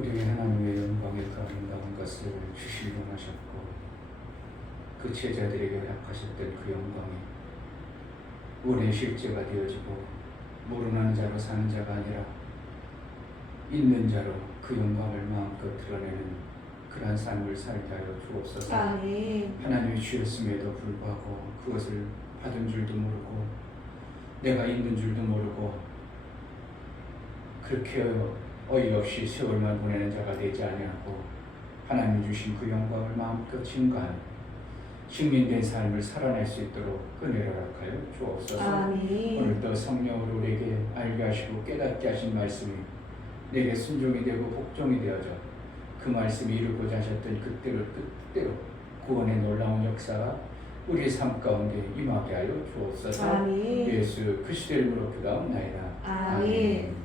우리에게 하나님의 영광의 그 아름다운 것을 주시기로 하셨고 그 제자들에게 허락하셨던 그 영광이 우리의 실제가 되어지고 모르는 자로 사는 자가 아니라 있는 자로 그 영광을 마음껏 드러내는 그러한 삶을 살게 하여 주옵소서. 하나님이 주셨음에도 불구하고 그것을 받은 줄도 모르고 내가 있는 줄도 모르고 그렇게 어이없이 세월만 보내는 자가 되지 아니하고 하나님이 주신 그 영광을 마음껏 증거하는 식민된 삶을 살아낼 수 있도록 은혜를 허락하여 주옵소서. 오늘도 성령으로 우리에게 알게 하시고 깨닫게 하신 말씀이 내게 순종이 되고 복종이 되어져 그 말씀이 이루고자 하셨던 그때를 뜻대로 구원의 놀라운 역사가 우리의 삶 가운데 임하게 하여 주옵소서. 예수 그리스도의 이름으로 기도하옵나이다. 아멘.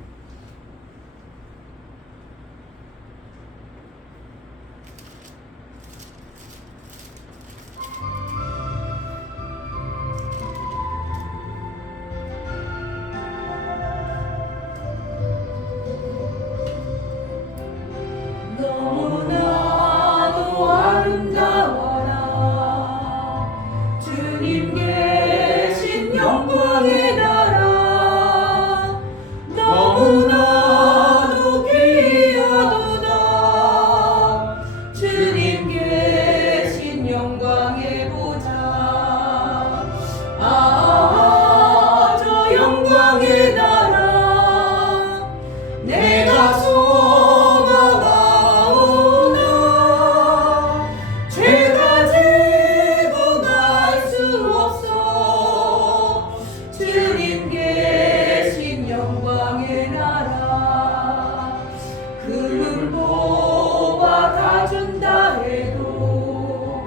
너무나도 아름다워라 주님 계신 영광의 나라 너무나도 귀하도다 주님 계신 영광의 보좌 저 영광의 나라 내가 그를 뽑아 다 준다 해도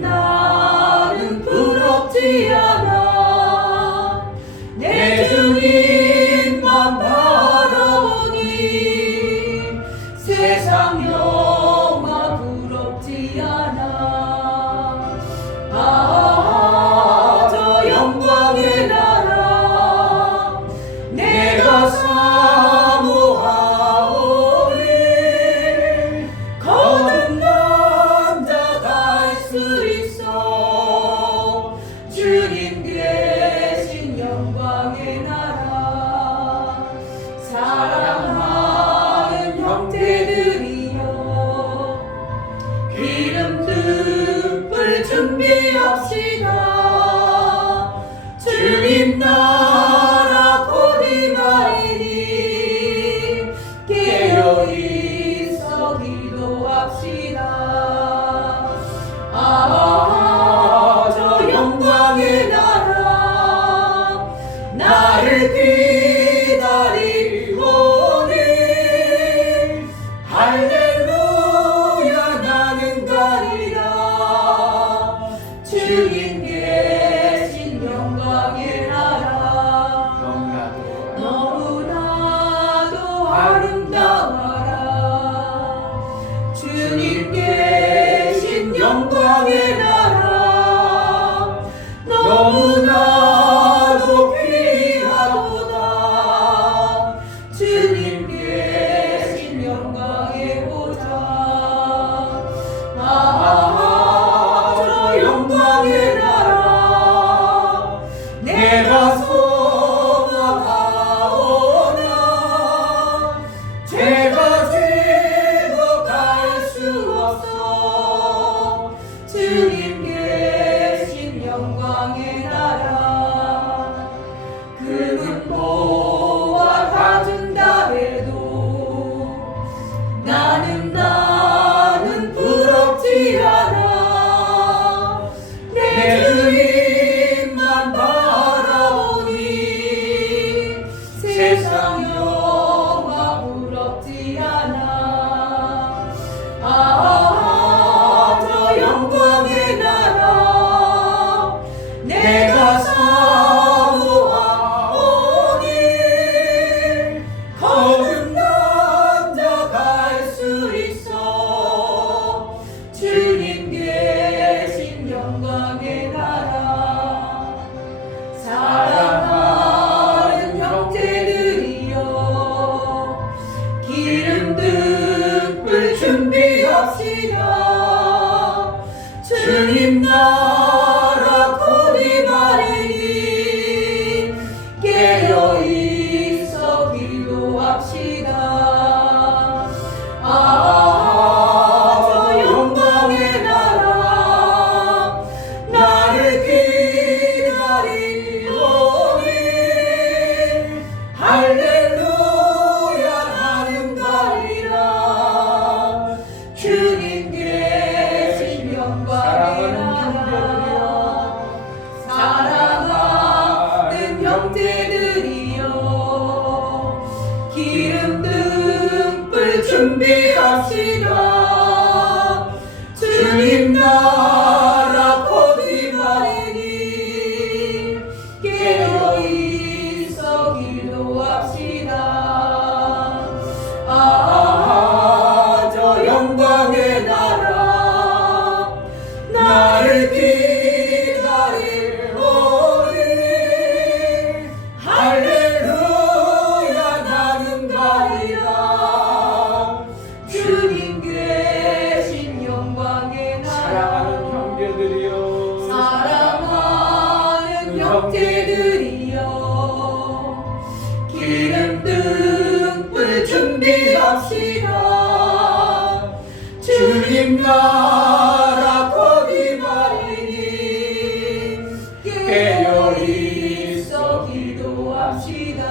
나는 부럽지 않아 내 주님만 바라보니 세상 영화 부럽지 않아 저 영광의 나라 내가 주님 계신 영광의 나라 사랑하는 형제들이여 기름 듬불 준비합시다 주님 나라 곧 임하리니 깨어있어 기도합시다 영광의 나라 나를 기다리오니 할렐루야 나는 가리라 주님 계신 영광의 나라 너무나도 아름다워라 주님 계신 기름 등불 준비합시다. 주님 나라 곧이 말이니 깨어있어 기도합시다. 저 영광의 나라 나를 기다리오니 할렐루야 하는가리라. 주님 계신 영광의 나라 사랑하는 형제들이여 기름 등불 준비합시다. 주님 나라 곧이 말이니 깨어있어 기도합시다. 저 영광의 나라 나를 기다리오니 할렐루야 나는 가리라. 주님 계신 영광의 사랑하는 나라 형제들이여 사랑하는 형제들이여 기름 등불 준비합시다. 주님 나라 곧이 말이니 깨어있어 기도합시다.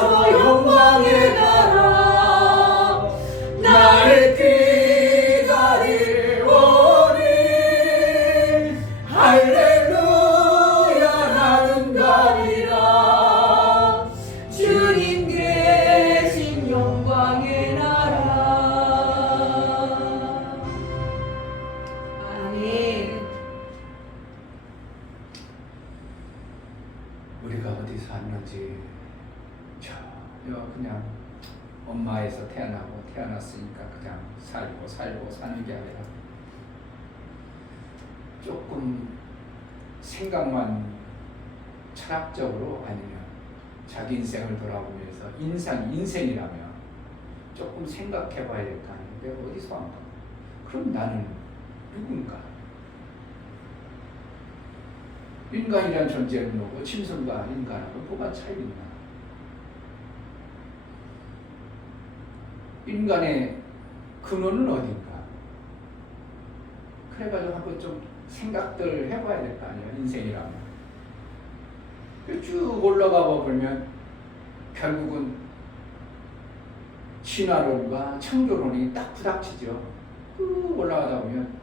저 영광의 나라 나를 기다리오니 할렐루야 나는 가리라. 주님 계신 영광의 나라. 아멘. 우리가 어디 샀는지 전혀 그냥 엄마에서 태어났으니까 그냥 살고 사는 게 아니라 조금 생각만 철학적으로 아니면 자기 인생을 돌아보면서 인생이라면 조금 생각해 봐야 될 거 아니에요. 내가 어디서 왔나? 그럼 나는 누군가? 인간이란 존재는 뭐고 짐승과 인간하고 뭐가 차이가 있나? 인간의 근원은 어딘가? 그래가지고 한번 좀 생각들 해봐야 될 거 아니에요. 인생이라면 쭉 올라가 보면 결국은 진화론과 창조론이 딱 부닥치죠. 쭉 올라가다 보면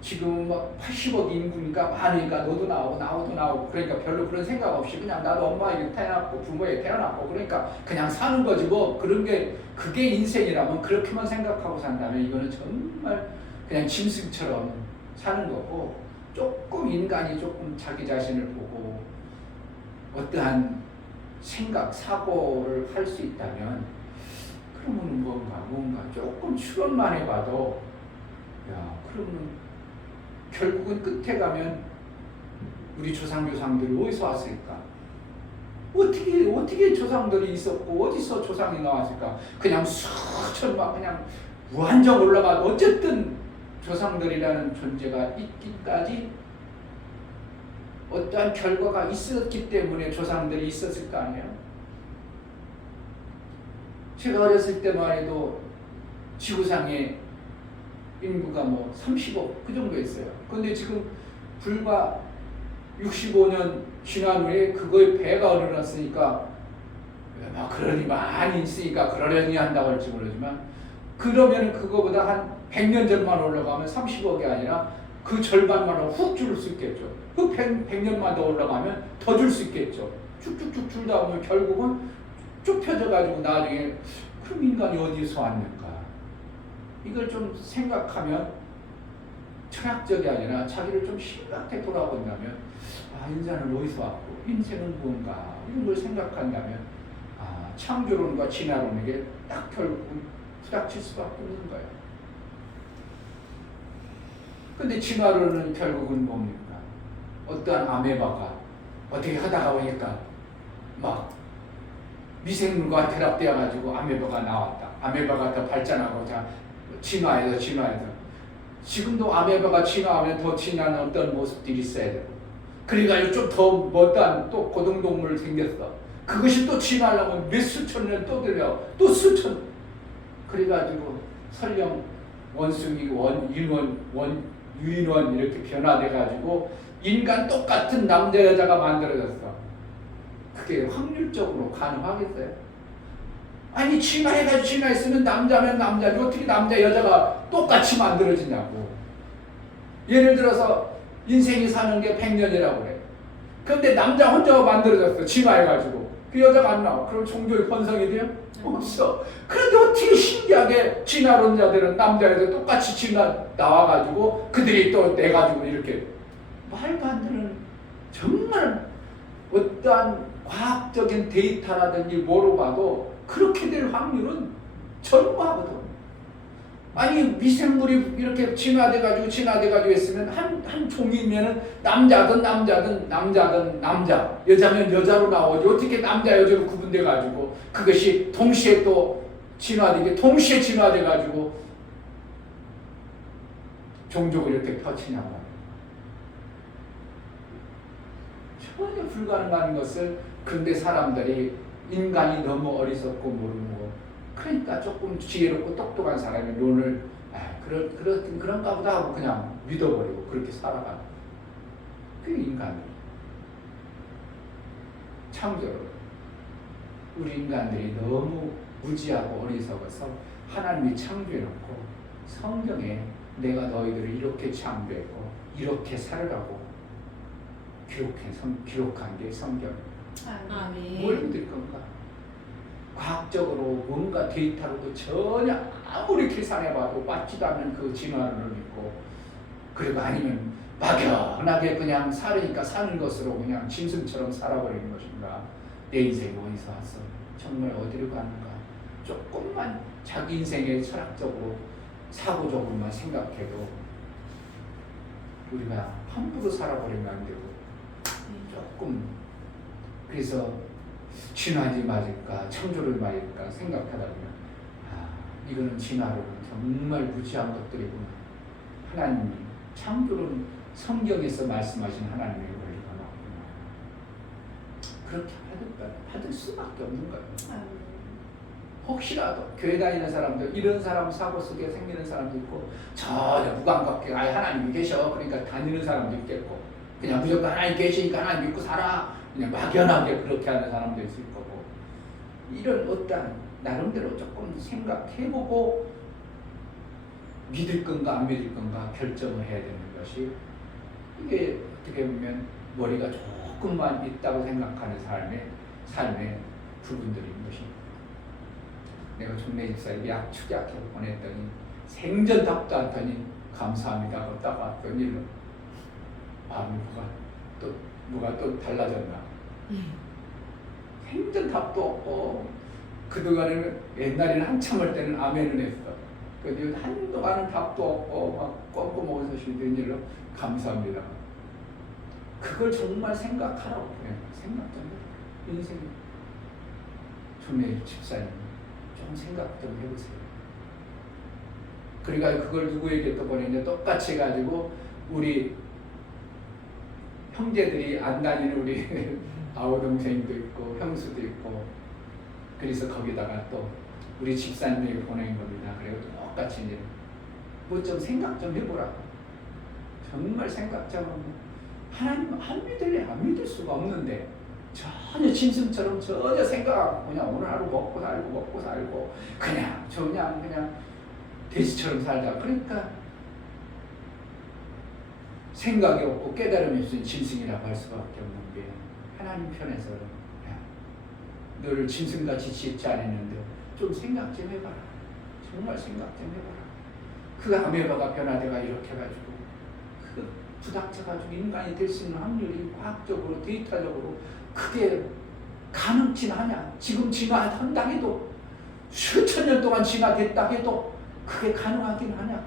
지금 막 80억 인구니까 많으니까 너도 나오고 나오고 그러니까 별로 그런 생각 없이 그냥 나도 엄마에게 태어났고 부모에게 태어났고 그러니까 그냥 사는 거지 뭐 그런 게 그게 인생이라면 그렇게만 생각하고 산다면 이거는 정말 그냥 짐승처럼 사는 거고 조금 인간이 조금 자기 자신을 보고 어떠한 생각, 사고를 할 수 있다면 그러면 뭔가 조금 추론만 해봐도 야 그러면 결국은 끝에 가면 우리 조상들이 어디서 왔을까? 어떻게 조상들이 있었고 어디서 조상이 나왔을까? 그냥 수천 막 그냥 무한정 올라가도 어쨌든 조상들이라는 존재가 있기까지 어떠한 결과가 있었기 때문에 조상들이 있었을 거 아니에요? 제가 어렸을 때만 해도 지구상에 인구가 뭐 30억 그 정도 있어요. 근데 지금 불과 65년 지난 후에 그거의 배가 늘어났으니까 그러니 많이 있으니까 그러려니 한다고 할지 모르지만 그러면 그거보다 한 100년 전만 올라가면 30억이 아니라 그 절반만 훅 줄 수 있겠죠. 그 100년만 더 올라가면 더 줄 수 있겠죠. 쭉쭉쭉 줄다 보면 결국은 좁혀져 가지고 나중에 그럼 인간이 어디서 왔는가? 이걸 좀 생각하면 철학적이 아니라 자기를 좀 심각하게 돌아본다면 인간은 어디서 왔고 인생은 뭔가 이런 걸 생각한다면 창조론과 진화론에게 딱 결국은 부닥칠 수밖에 없는 거예요. 근데 진화론은 결국은 뭡니까? 어떠한 아메바가 어떻게 하다가 보니까 막 미생물과 결합되어 가지고 아메바가 나왔다. 아메바가 더 발전하고 진화해서 지금도 아메바가 진화하면 더 진화하는 어떤 모습들이 있어야 되고, 그러니까 좀 더 못한 또 고등동물 생겼어. 그것이 또 진화하려면 몇 수천 년 또 들려, 또 수천. 그래가지고 설령 원숭이, 유인원 이렇게 변화돼가지고 인간 똑같은 남자 여자가 만들어졌어. 그게 확률적으로 가능하겠어요? 아니 진화해가지고 진화했으면 남자면 남자지 어떻게 남자 여자가 똑같이 만들어지냐고. 예를 들어서 인생이 사는 게 100년이라고 그래. 그런데 남자 혼자가 만들어졌어. 진화해가지고. 그 여자가 안 나와. 그럼 종교의 번성이 돼요? 없어. 그런데 어떻게 신기하게 진화론자들은 남자 여자 똑같이 진화 나와가지고 그들이 또 내가지고 이렇게 말도 안 되는, 정말 어떠한 과학적인 데이터라든지 뭐로 봐도 그렇게 될 확률은 전무하거든. 아니 미생물이 이렇게 진화돼가지고 했으면 한 종이면은 남자든 남자, 여자면 여자로 나오지. 어떻게 남자 여자로 구분돼가지고 그것이 동시에 또 동시에 진화돼가지고 종족을 이렇게 펼치냐고. 전혀 불가능한 것을, 근데 사람들이 인간이 너무 어리석고 모르고, 그러니까 조금 지혜롭고 똑똑한 사람이 론을 그런가 보다 하고 그냥 믿어버리고 그렇게 살아가는, 그게 인간이에요. 창조로 우리 인간들이 너무 무지하고 어리석어서 하나님이 창조해놓고 성경에 내가 너희들을 이렇게 창조했고 이렇게 살으라고 기록한 게 성경이에요. 아멘. 뭘 믿을 건가? 과학적으로 뭔가 데이터로도 전혀 아무리 계산해봐도 맞지도 않는 그 진화를 믿고, 그리고 아니면 막연하게 그냥 살으니까 사는 것으로 그냥 짐승처럼 살아버리는 것인가? 내 인생이 어디서 왔어? 정말 어디로 가는가? 조금만 자기 인생의 철학적으로 사고적으로만 생각해도 우리가 함부로 살아버리면 안 되고, 조금 그래서 진화지 맞을까 창조를 맞을까 생각하다 보면 이거는 진화로는 정말 무지한 것들이구나. 하나님이 창조는 성경에서 말씀하신 하나님의 원리가 나오구나. 그렇게 받을 수밖에 없는 거예요. 혹시라도 교회 다니는 사람들, 이런 사람 사고 속에 생기는 사람도 있고, 전혀 무감각하게 하나님이 계셔 그러니까 다니는 사람도 있겠고, 그냥 무조건 하나님 계시니까 하나님 믿고 살아 그냥 막연하게 그렇게 하는 사람도 있을 거고, 이런 어떤 나름대로 조금 생각해보고 믿을 건가 안 믿을 건가 결정을 해야 되는 것이, 이게 어떻게 보면 머리가 조금만 있다고 생각하는 삶의 부분들인 것입니다. 내가 종래 집사에게 축약해서 보냈더니 생전 답도 않더니 감사합니다 하고 딱 왔더니 뭐가 또 달라졌나. 생전 답도 없고, 그동안에는 옛날에는 한참 할 때는 아멘을 했어. 근데 한동안은 답도 없고 막 꼼꼼하게 서실 웬일로 감사합니다. 그걸 정말 생각하라고 그래. 생각 좀 해. 인생 종래 집사님 좀 생각 좀 해보세요. 그러니까 그걸 누구에게 또 보내냐, 똑같이 해가지고 우리 형제들이 안 다니는 우리 아우 동생도 있고 형수도 있고, 그래서 거기다가 또 우리 집사님에게 보낸 겁니다. 그리고 똑같이 이제 뭐 좀 생각 좀 해보라고. 정말 생각 좀 하고, 하나님 안 믿을래? 안 믿을 수가 없는데 전혀 짐승처럼 전혀 생각하고 그냥 오늘 하루 먹고 살고 그냥 돼지처럼 살자. 그러니까 생각이 없고 깨달음이 없으니 짐승이라고 할 수밖에 없는 게, 하나님 편에서는 너를 짐승같이 짓지 않았는데 좀 생각 좀 해봐라. 정말 생각 좀 해봐라. 그 아메바가 변화돼가 이렇게 해가지고 그 부닥쳐가지고 인간이 될 수 있는 확률이 과학적으로 데이터적으로 그게 가능치 하냐? 지금 진화한다 해도 수천 년 동안 진화됐다 해도 그게 가능하긴 하냐?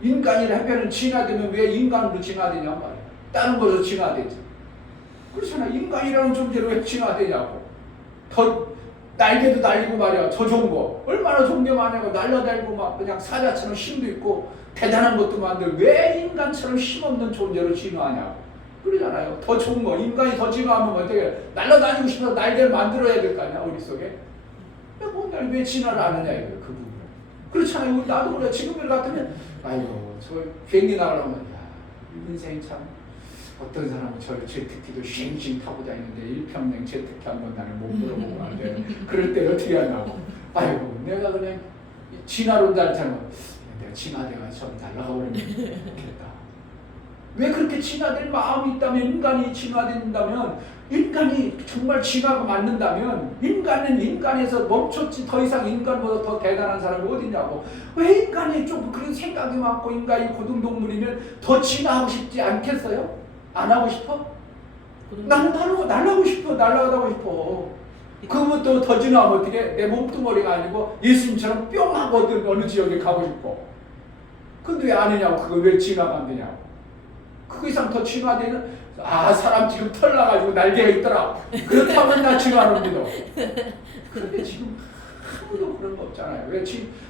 인간이라 해변은 진화되면 왜 인간으로 진화되냐 말이야. 다른 것으로 진화되지. 그렇잖아. 인간이라는 존재로 왜 진화되냐고. 더 날개도 달리고 말이야. 저 좋은 거 얼마나 좋은 게 많아요. 날려달고 막 그냥 사자처럼 힘도 있고 대단한 것도 만들 왜 인간처럼 힘없는 존재로 진화하냐고 그러잖아요. 더 좋은 거 인간이 더 진화하면 어떻게 날아다니고 싶어서 날개를 만들어야 될 거 아니야 우리 속에. 왜 진화를 안 하냐 이거예요. 그 부분. 그렇잖아요. 나도 그래. 지금 같으면 아이고 저 비행기 나가려면 야 인생이 참 어떤 사람은 저 제트기도 쉥쉥 타고 다니는데 일평생 제트기 한 번 나는 못 들어보고 하는데 그럴 때 어떻게 하냐고. 아이고 내가 그냥 진화로 날잖아. 내가 진화돼가 좀 날아가 버리면 좋겠다. 왜 그렇게 진화될 마음이 있다면 인간이 진화된다면 인간이 정말 진화가 맞는다면 인간은 인간에서 멈췄지 더 이상 인간보다 더 대단한 사람이 어디냐고. 왜 인간이 좀 그런 생각이 많고 인간이 고등동물이면 더 진화하고 싶지 않겠어요? 안 하고 싶어? 나는 날아가고 싶어. 날아가고 싶어. 그것도 더 진화하면 어떻게 내 몸뚱어리가 아니고 예수님처럼 뿅 하고 어느 지역에 가고 싶어. 근데 왜 안 하냐고. 그거 왜 진화가 안 되냐고. 그 이상 더 진화되는 사람 지금 털 나가지고 날개가 있더라. 그렇다면 나 진화를 믿어. 그런데 지금 아무도 그런 거 없잖아요. 왜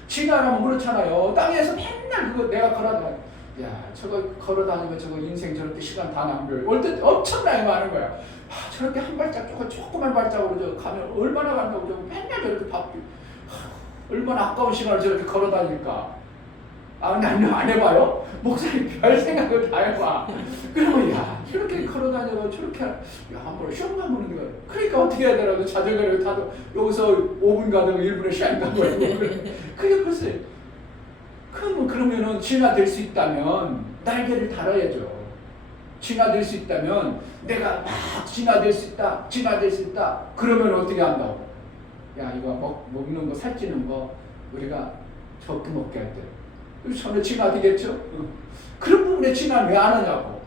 진화라면 그렇잖아요. 땅에서 맨날 그거 내가 걸어다녀. 야 저거 걸어다니면 저거 인생 저렇게 시간 다 낭비해. 올 때 엄청나게 많은 거야. 저렇게 한 발짝 조그만 발짝으로 저 가면 얼마나 간다고 저거 맨날 저렇게 얼마나 아까운 시간을 저렇게 걸어다니까. 나는 안 해봐요? 목사님 별 생각을 다 해봐. 그러면 야 저렇게 걸어다녀서 저렇게 한번 시험 가보는 거야. 그러니까 어떻게 해야 되라고 자전거를 타도 여기서 5분 가다가 1분에 시간 가고 그게 벌써 그러면은 진화될 수 있다면 날개를 달아야죠. 진화될 수 있다면 내가 막 진화될 수 있다. 그러면 어떻게 한다고? 야 이거 먹는 거 살찌는 거 우리가 적게 먹게 할 때. 전혀 진화되겠죠? 그런 부분에 진화를 왜 안 하냐고.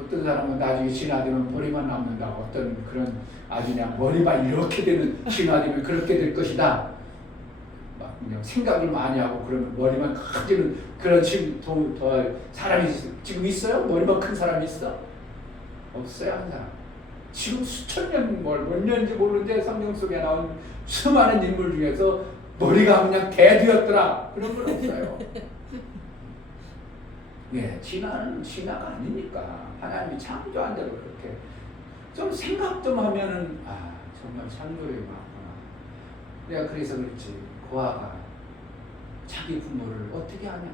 어떤 사람은 나중에 진화되면 머리만 남는다고. 어떤 그런 아주 그냥 머리만 이렇게 되는 진화되면 그렇게 될 것이다. 막 그냥 생각을 많이 하고 그러면 머리만 커지는 그런 사람이 지금 있어요? 머리만 큰 사람이 있어? 없어요 항상. 지금 수천 년 몇 년인지 모르는데 성경 속에 나온 수많은 인물 중에서 머리가 그냥 개되었더라. 그런 건 없어요. 예, 진화는 진화가 아니니까 하나님이 창조한 대로 그렇게 좀 생각 좀 하면은 정말 창조력이 많구나. 내가 그래서 그렇지. 고아가 자기 부모를 어떻게 하냐?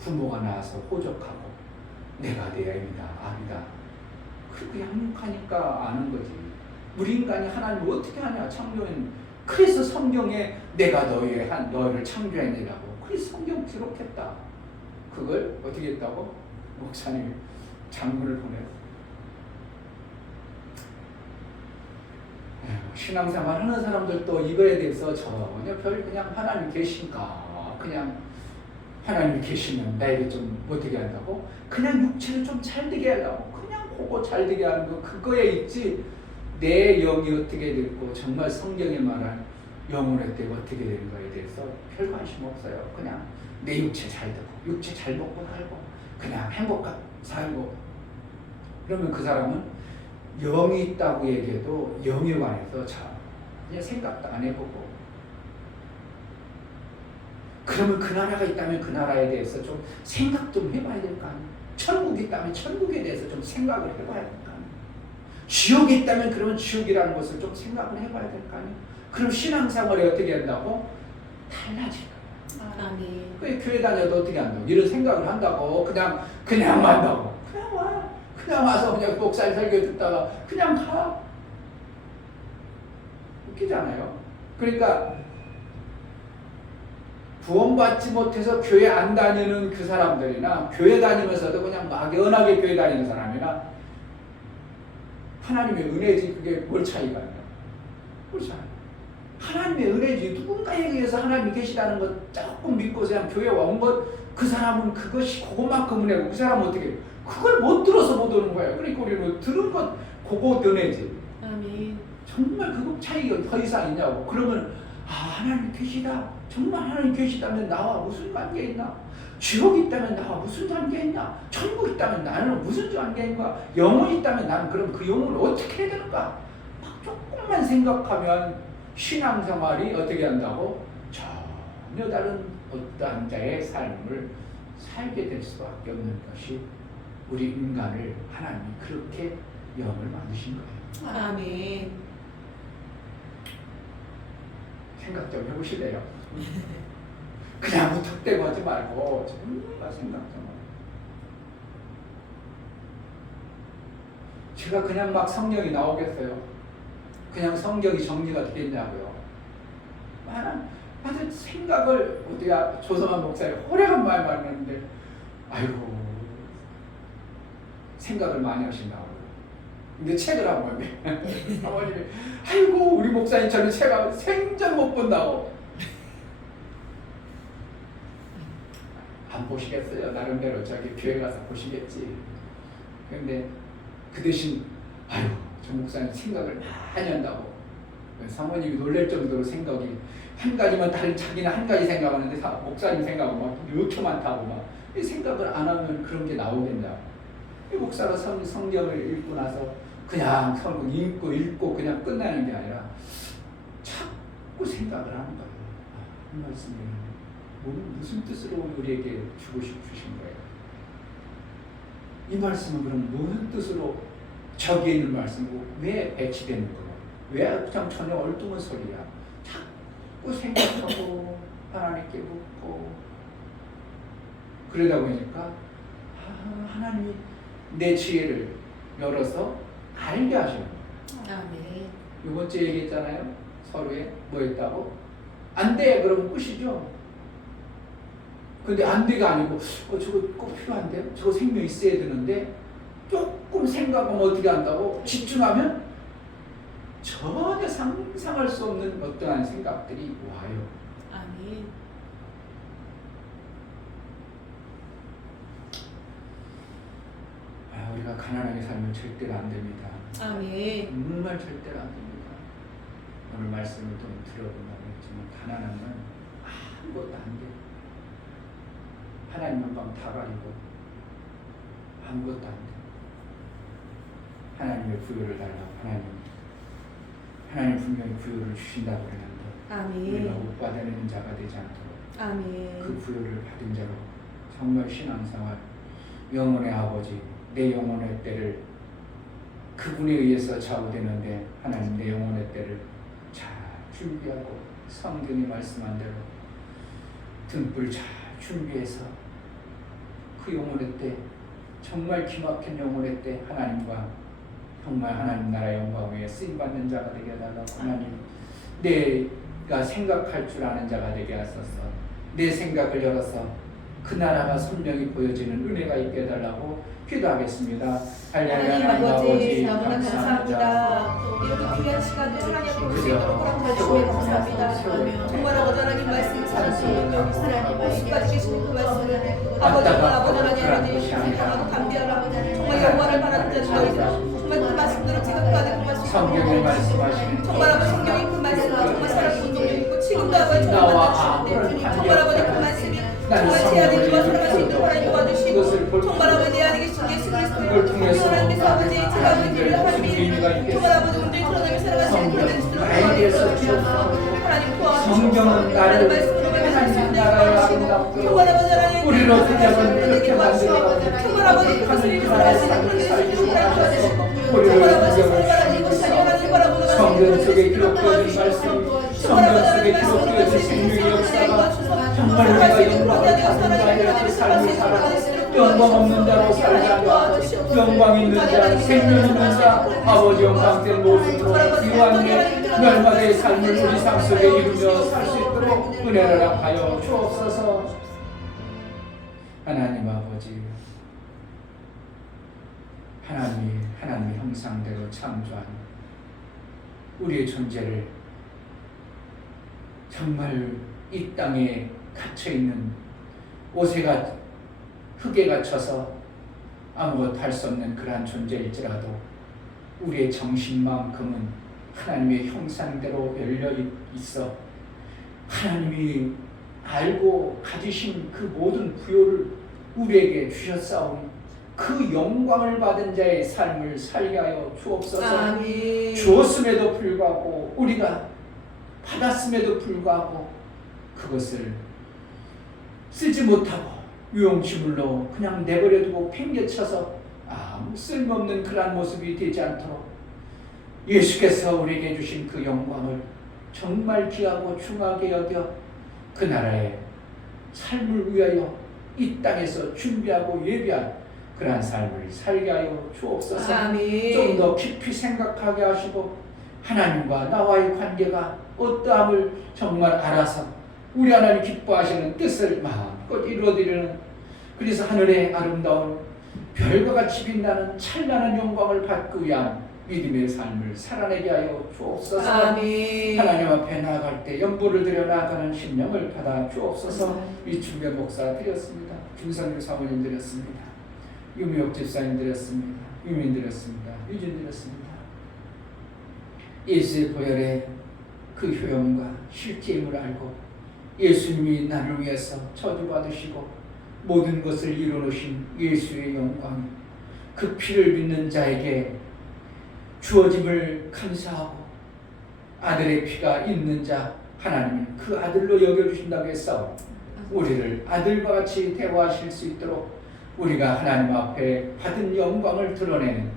부모가 나와서 호적하고 내가 내 아이다. 그렇게 양육하니까 아는 거지. 우리 인간이 하나님을 어떻게 하냐? 창조는 그래서 성경에 내가 너희를 창조해내라고. 그래서 성경 기록했다. 그걸 어떻게 했다고? 목사님 장문을 보내서 신앙생활 하는 사람들도 이거에 대해서 전혀 그냥 하나님 계신가 그냥 하나님 계시면 나에게 좀 어떻게 한다고? 그냥 육체를 좀 잘되게 하려고 그냥 그거 잘되게 하는 거 그거에 있지 내 영이 어떻게 됐고 정말 성경에 말한 영혼의 때가 어떻게 되는 거에 대해서 별 관심 없어요. 그냥 내 육체 잘 되고 육체 잘 먹고 살고 그냥 행복하게 살고 그러면 그 사람은 영이 있다고 얘기해도 영에 관해서 그냥 생각도 안 해보고 그러면 그 나라가 있다면 그 나라에 대해서 좀 생각 좀 해봐야 될 거 아니에요. 천국이 있다면 천국에 대해서 좀 생각을 해봐야 될 거 아니에요. 지옥이 있다면 그러면 지옥이라는 것을 좀 생각을 해봐야 될 거 아니에요. 그럼 신앙생활이 어떻게 한다고? 달라질 거야. 그 교회 다녀도 어떻게 한다고? 이런 생각을 한다고 그냥 한다고. 그냥 와. 그냥 와서 그냥 목사님 설교 듣다가 그냥 가. 웃기잖아요. 그러니까 구원받지 못해서 교회 안 다니는 그 사람들이나 교회 다니면서도 그냥 막연하게 교회 다니는 사람이나 하나님의 은혜지 그게 뭘 차이가 있냐? 그렇잖아요. 하나님의 은혜지 누군가에 의해서 하나님이 계시다는 것 조금 믿고 그냥 교회 온 것 그 사람은 그것만큼 은혜고 그 사람은 어떻게 그걸 못 들어서 못 오는 거예요. 그러니까 우리는 들은 것 그거 은혜지. 아멘. 정말 그거 차이가 더 이상 있냐고. 그러면 하나님 계시다. 정말 하나님 계시다면 나와 무슨 관계 있나? 지옥이 있다면 나와 무슨 관계 있나? 천국 있다면 나는 무슨 관계 있나? 영혼이 있다면 나는 그럼 그 영혼을 어떻게 해야 되는가? 막 조금 그것만 생각하면 신앙생활이 어떻게 한다고? 전혀 다른 어떠한 자의 삶을 살게 될 수밖에 없는 것이 우리 인간을 하나님이 그렇게 영을 만드신 거예요. 아멘. 생각 좀 해보실래요? 그냥 무턱대고 하지 말고 정말 생각 좀 하고. 제가 그냥 막 성경이 나오겠어요? 그냥 성경이 정리가 되겠냐고요? 나는 생각을 어디야 조성한 목사님 호래한 말 말했는데 아이고 생각을 많이 하신다고요. 근데 책을 안 보는데 아버님이 아이고 우리 목사님 저는 책을 생전 못 본다고. 안 보시겠어요? 나름대로 저기 교회 가서 보시겠지. 근데 그 대신 아유 저 목사님 생각을 많이 한다고. 사모님이 놀랄 정도로 생각이 한 가지만 다른 자기는 한 가지 생각하는데 목사님 생각은 막 이렇게 많다고 막 생각을 안 하면 그런 게 나오겠냐. 목사가 성경을 읽고 나서 그냥 성경 읽고 그냥 끝나는 게 아니라 자꾸 생각을 하는 거예요. 이 말씀이 무슨 뜻으로 우리에게 주고 싶으신 거예요? 이 말씀은 그럼 무슨 뜻으로 저기에 있는 말씀이고 왜 배치되는 거예요? 왜 그냥 전혀 얽뚱한 소리야? 자꾸 생각하고 하나님께 묻고 그러다 보니까 하나님이 내 지혜를 열어서 알게 하시는 거예요. 아멘. 이번 주에 얘기했잖아요. 서로에 뭐 했다고? 안 돼! 그러면 끝이죠. 근데 안 돼가 아니고 저거 꼭 필요한데? 저거 생명 있어야 되는데 조금 생각하면 어떻게 한다고? 집중하면 전혀 상상할 수 없는 어떠한 생각들이 와요. 아멘. 우리가 가난하게 살면 절대로 안 됩니다. 아멘. 정말 절대로 안 됩니다. 오늘 말씀을 좀 들어본다고 했지만 가난하면 아무것도 안 돼. 하나님은 방 다 가리고 아무것도 안 돼. 하나님의 부여를 달라고 하나님 분명히 부여를 주신다고 그러는데 우리가 아멘. 못 받는 자가 되지 않도록 아멘. 그 부여를 받은 자로 정말 신앙생활 영혼의 아버지 내 영혼의 때를 그분에 의해서 좌우되는데 하나님 내 영혼의 때를 잘 준비하고 성경이 말씀한 대로 등불 잘 준비해서 그 영혼의 때 정말 기막힌 영혼의 때 하나님과 정말 하나님 나라 영광 위에 쓰임받는 자가 되게 해달라고 하나님 내가 생각할 줄 아는 자가 되게 하소서. 내 생각을 열어서 그 나라가 선명히 보여지는 은혜가 있게 해달라고 기도하겠습니다. 할렐루야. 하나님 아버지 너무나 감사합니다. 감사합니다. 이렇게 귀한 시간을 하나님 앞에 볼 수 있도록 허락해 감사합니다. 정말 아버지 하나님 말씀 사랑하시는 여기 하나님 말씀까지 계시는 그 말씀을 아버지 하나님 생각하고 감비하라. 정말 영광을 바라는 자들 정말 그 말씀대로 지금까지 그 말씀 성경에 말씀하시는 정말 아버지 성경이 그 말씀 정말 살아있는 성경이 있고 지금도 아버지 정말 만나주시는데 정말 아버지 그 말씀이 정말 제 안에 누가 살아갈 수 있도록 하나님 도와주시고 정말 아버지 내 안에 계신 예수 그리스도를 통해서 하나님께서 아버지 제가 아버지 일을 하나님 정말 아버지 온전히 드러나며 살아가시는 그런 인생들을 도와주시옵소서. 하나님 도와주시옵소서. 성경은 나를 하나님 나라의 아름답고 우리로 그냥은 그렇게 만들어 정말 아버지 그것을 살아가시는 그런 예수님을 도와주시고 정말 아버지 살아가는 것이 아니라 하나님 바라보는 성경 속에 기록되어진 말씀 성경 속에 기록되어진 생명의 역사가 정말 우리가 영광을 받는 자의 그 삶을 살아 영광 없는 자로 살지 않아 영광 있는 자 생명 있는 자 아버지 영광된 모습으로 유한의 멸망의 삶을 우리 삶 속에 이루며 살 수 있도록 은혜를 허락하여 주옵소서. 하나님 아버지 하나님의 형상대로 창조한 우리의 존재를 정말 이 땅에 갇혀있는 옷에가 흙에 갇혀서 아무것도 할 수 없는 그러한 존재일지라도 우리의 정신만큼은 하나님의 형상대로 열려 있어 하나님이 알고 가지신 그 모든 부요를 우리에게 주셨사오니 그 영광을 받은 자의 삶을 살게 하여 주옵소서. 아멘. 주었음에도 불구하고 우리가 받았음에도 불구하고 그것을 쓰지 못하고 유용지물로 그냥 내버려두고 팽개쳐서 아무 쓸모없는 그러한 모습이 되지 않도록 예수께서 우리에게 주신 그 영광을 정말 귀하고 중하게 여겨 그 나라의 삶을 위하여 이 땅에서 준비하고 예비한 그러한 삶을 살게 하여 주옵소서. 아멘. 좀 더 깊이 생각하게 하시고 하나님과 나와의 관계가 어떠함을 정말 알아서 우리 하나님 기뻐하시는 뜻을 마음껏 이루어드리는, 그래서 하늘의 아름다운 별과 같이 빛나는 찬란한 영광을 받기 위한 믿음의 삶을 살아내게 하여 주옵소서. 아멘. 하나님 앞에 나아갈 때 연보를 드려 나아가는 심령을 받아 주옵소서. 이충배 목사 드렸습니다. 김성규 사모님 드렸습니다. 유미옥 집사님 드렸습니다. 유민 드렸습니다. 유진 드렸습니다. 예수의 보혈의 그 효용과 실제임을 알고 예수님이 나를 위해서 저주받으시고 모든 것을 이루어놓으신 예수의 영광, 그 피를 믿는 자에게 주어짐을 감사하고 아들의 피가 있는 자 하나님은 그 아들로 여겨주신다고 했사오니 우리를 아들과 같이 대화하실 수 있도록 우리가 하나님 앞에 받은 영광을 드러내는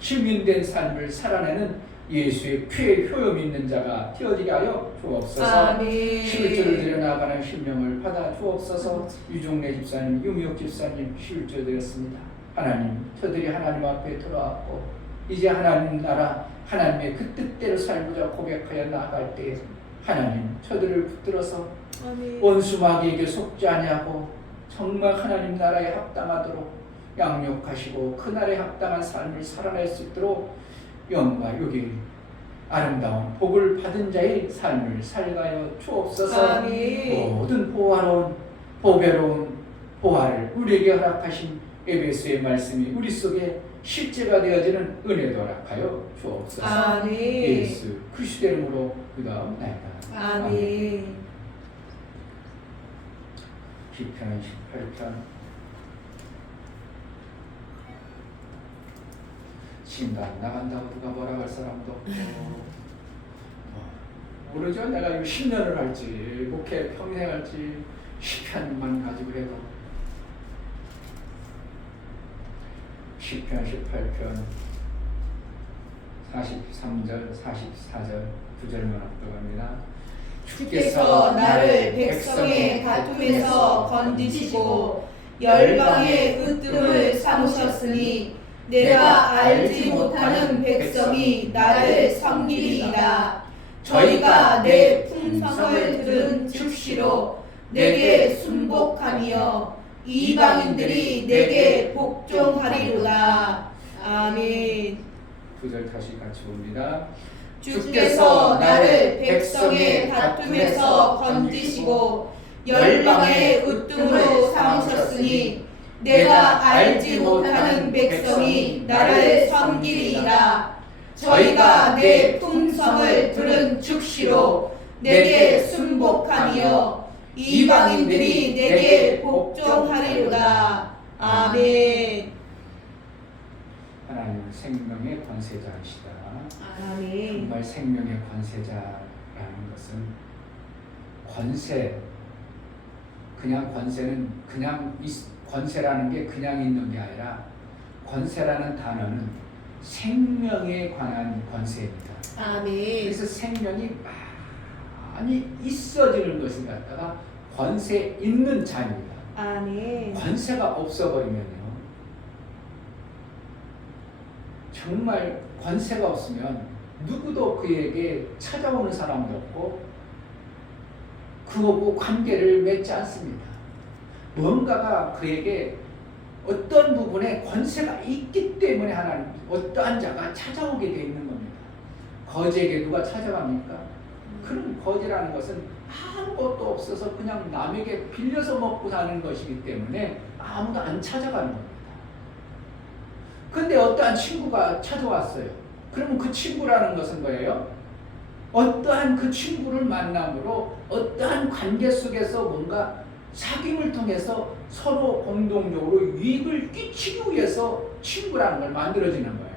증인된 삶을 살아내는 예수의 피에 효용 있는 자가 되어지게 하여 주옵소서. 아멘. 11조를 드려 나아가는 심령을 받아 주옵소서. 유종래 집사님, 유미옥 집사님 11조 드렸습니다. 하나님, 저들이 하나님 앞에 돌아왔고 이제 하나님 나라, 하나님의 그 뜻대로 살고자 고백하여 나아갈 때에 하나님, 저들을 붙들어서 아멘. 원수 마귀에게 속지 아니하고 정말 하나님 나라에 합당하도록 양육하시고 그 나라에 합당한 삶을 살아낼 수 있도록 영과 여기 아름다운 복을 받은 자의 삶을 살가여 주옵소서. 아멘. 모든 보화로운 보배로운 보화를 우리에게 허락하신 에베소의 말씀이 우리 속에 실제가 되어지는 은혜도 허락하여 주옵소서. 아멘. 예수 그리스도의 이름으로 기도하옵나이다. 아멘. 시편 18편 신당 나간다고 누가 뭐라고 할 사람도 없고 모르죠. 내가 이거 10년을 할지 목회 평생 할지 시편만 가지고 해도 시편 18편 43절 44절 9절만 합독합니다. 주께서 나를 백성의 다툼에서 건지시고 열방의 으뜸을 삼으셨으니 내가 알지 못하는 백성이 나를 섬기리이다. 저희가 내 풍성을 들은 즉시로 내게 순복하며 이방인들이 내게 복종하리로다. 아멘. 9절 다시 같이 봅니다. 주께서 나를 백성의 다툼에서 건지시고 열방의 으뜸으로 삼으셨으니 내가 알지 못하는 백성이 나를 섬기리이다. 저희가 내 풍성을 들은 즉시로 내게 순복하며 이방인들이 내게 복종하리로다. 아멘. 하나님은 생명의 권세자이시다. 아멘. 정말 생명의 권세자라는 것은 권세, 그냥 권세는 그냥 권세라는 게 그냥 있는 게 아니라 권세라는 단어는 생명에 관한 권세입니다. 아멘. 그래서 생명이 많이 있어지는 것을 갖다가 권세 있는 자입니다. 아멘. 권세가 없어버리면요, 정말 권세가 없으면 누구도 그에게 찾아오는 사람도 없고 그하고 관계를 맺지 않습니다. 뭔가가 그에게 어떤 부분에 권세가 있기 때문에 하나님 어떠한 자가 찾아오게 되어 있는 겁니다. 거지에게 누가 찾아갑니까? 그런 거지라는 것은 아무것도 없어서 그냥 남에게 빌려서 먹고 사는 것이기 때문에 아무도 안 찾아가는 겁니다. 근데 어떠한 친구가 찾아왔어요. 그러면 그 친구라는 것은 뭐예요? 어떠한 그 친구를 만남으로 어떠한 관계 속에서 뭔가 사귐을 통해서 서로 공동적으로 유익을 끼치기 위해서 친구라는 걸 만들어지는 거예요.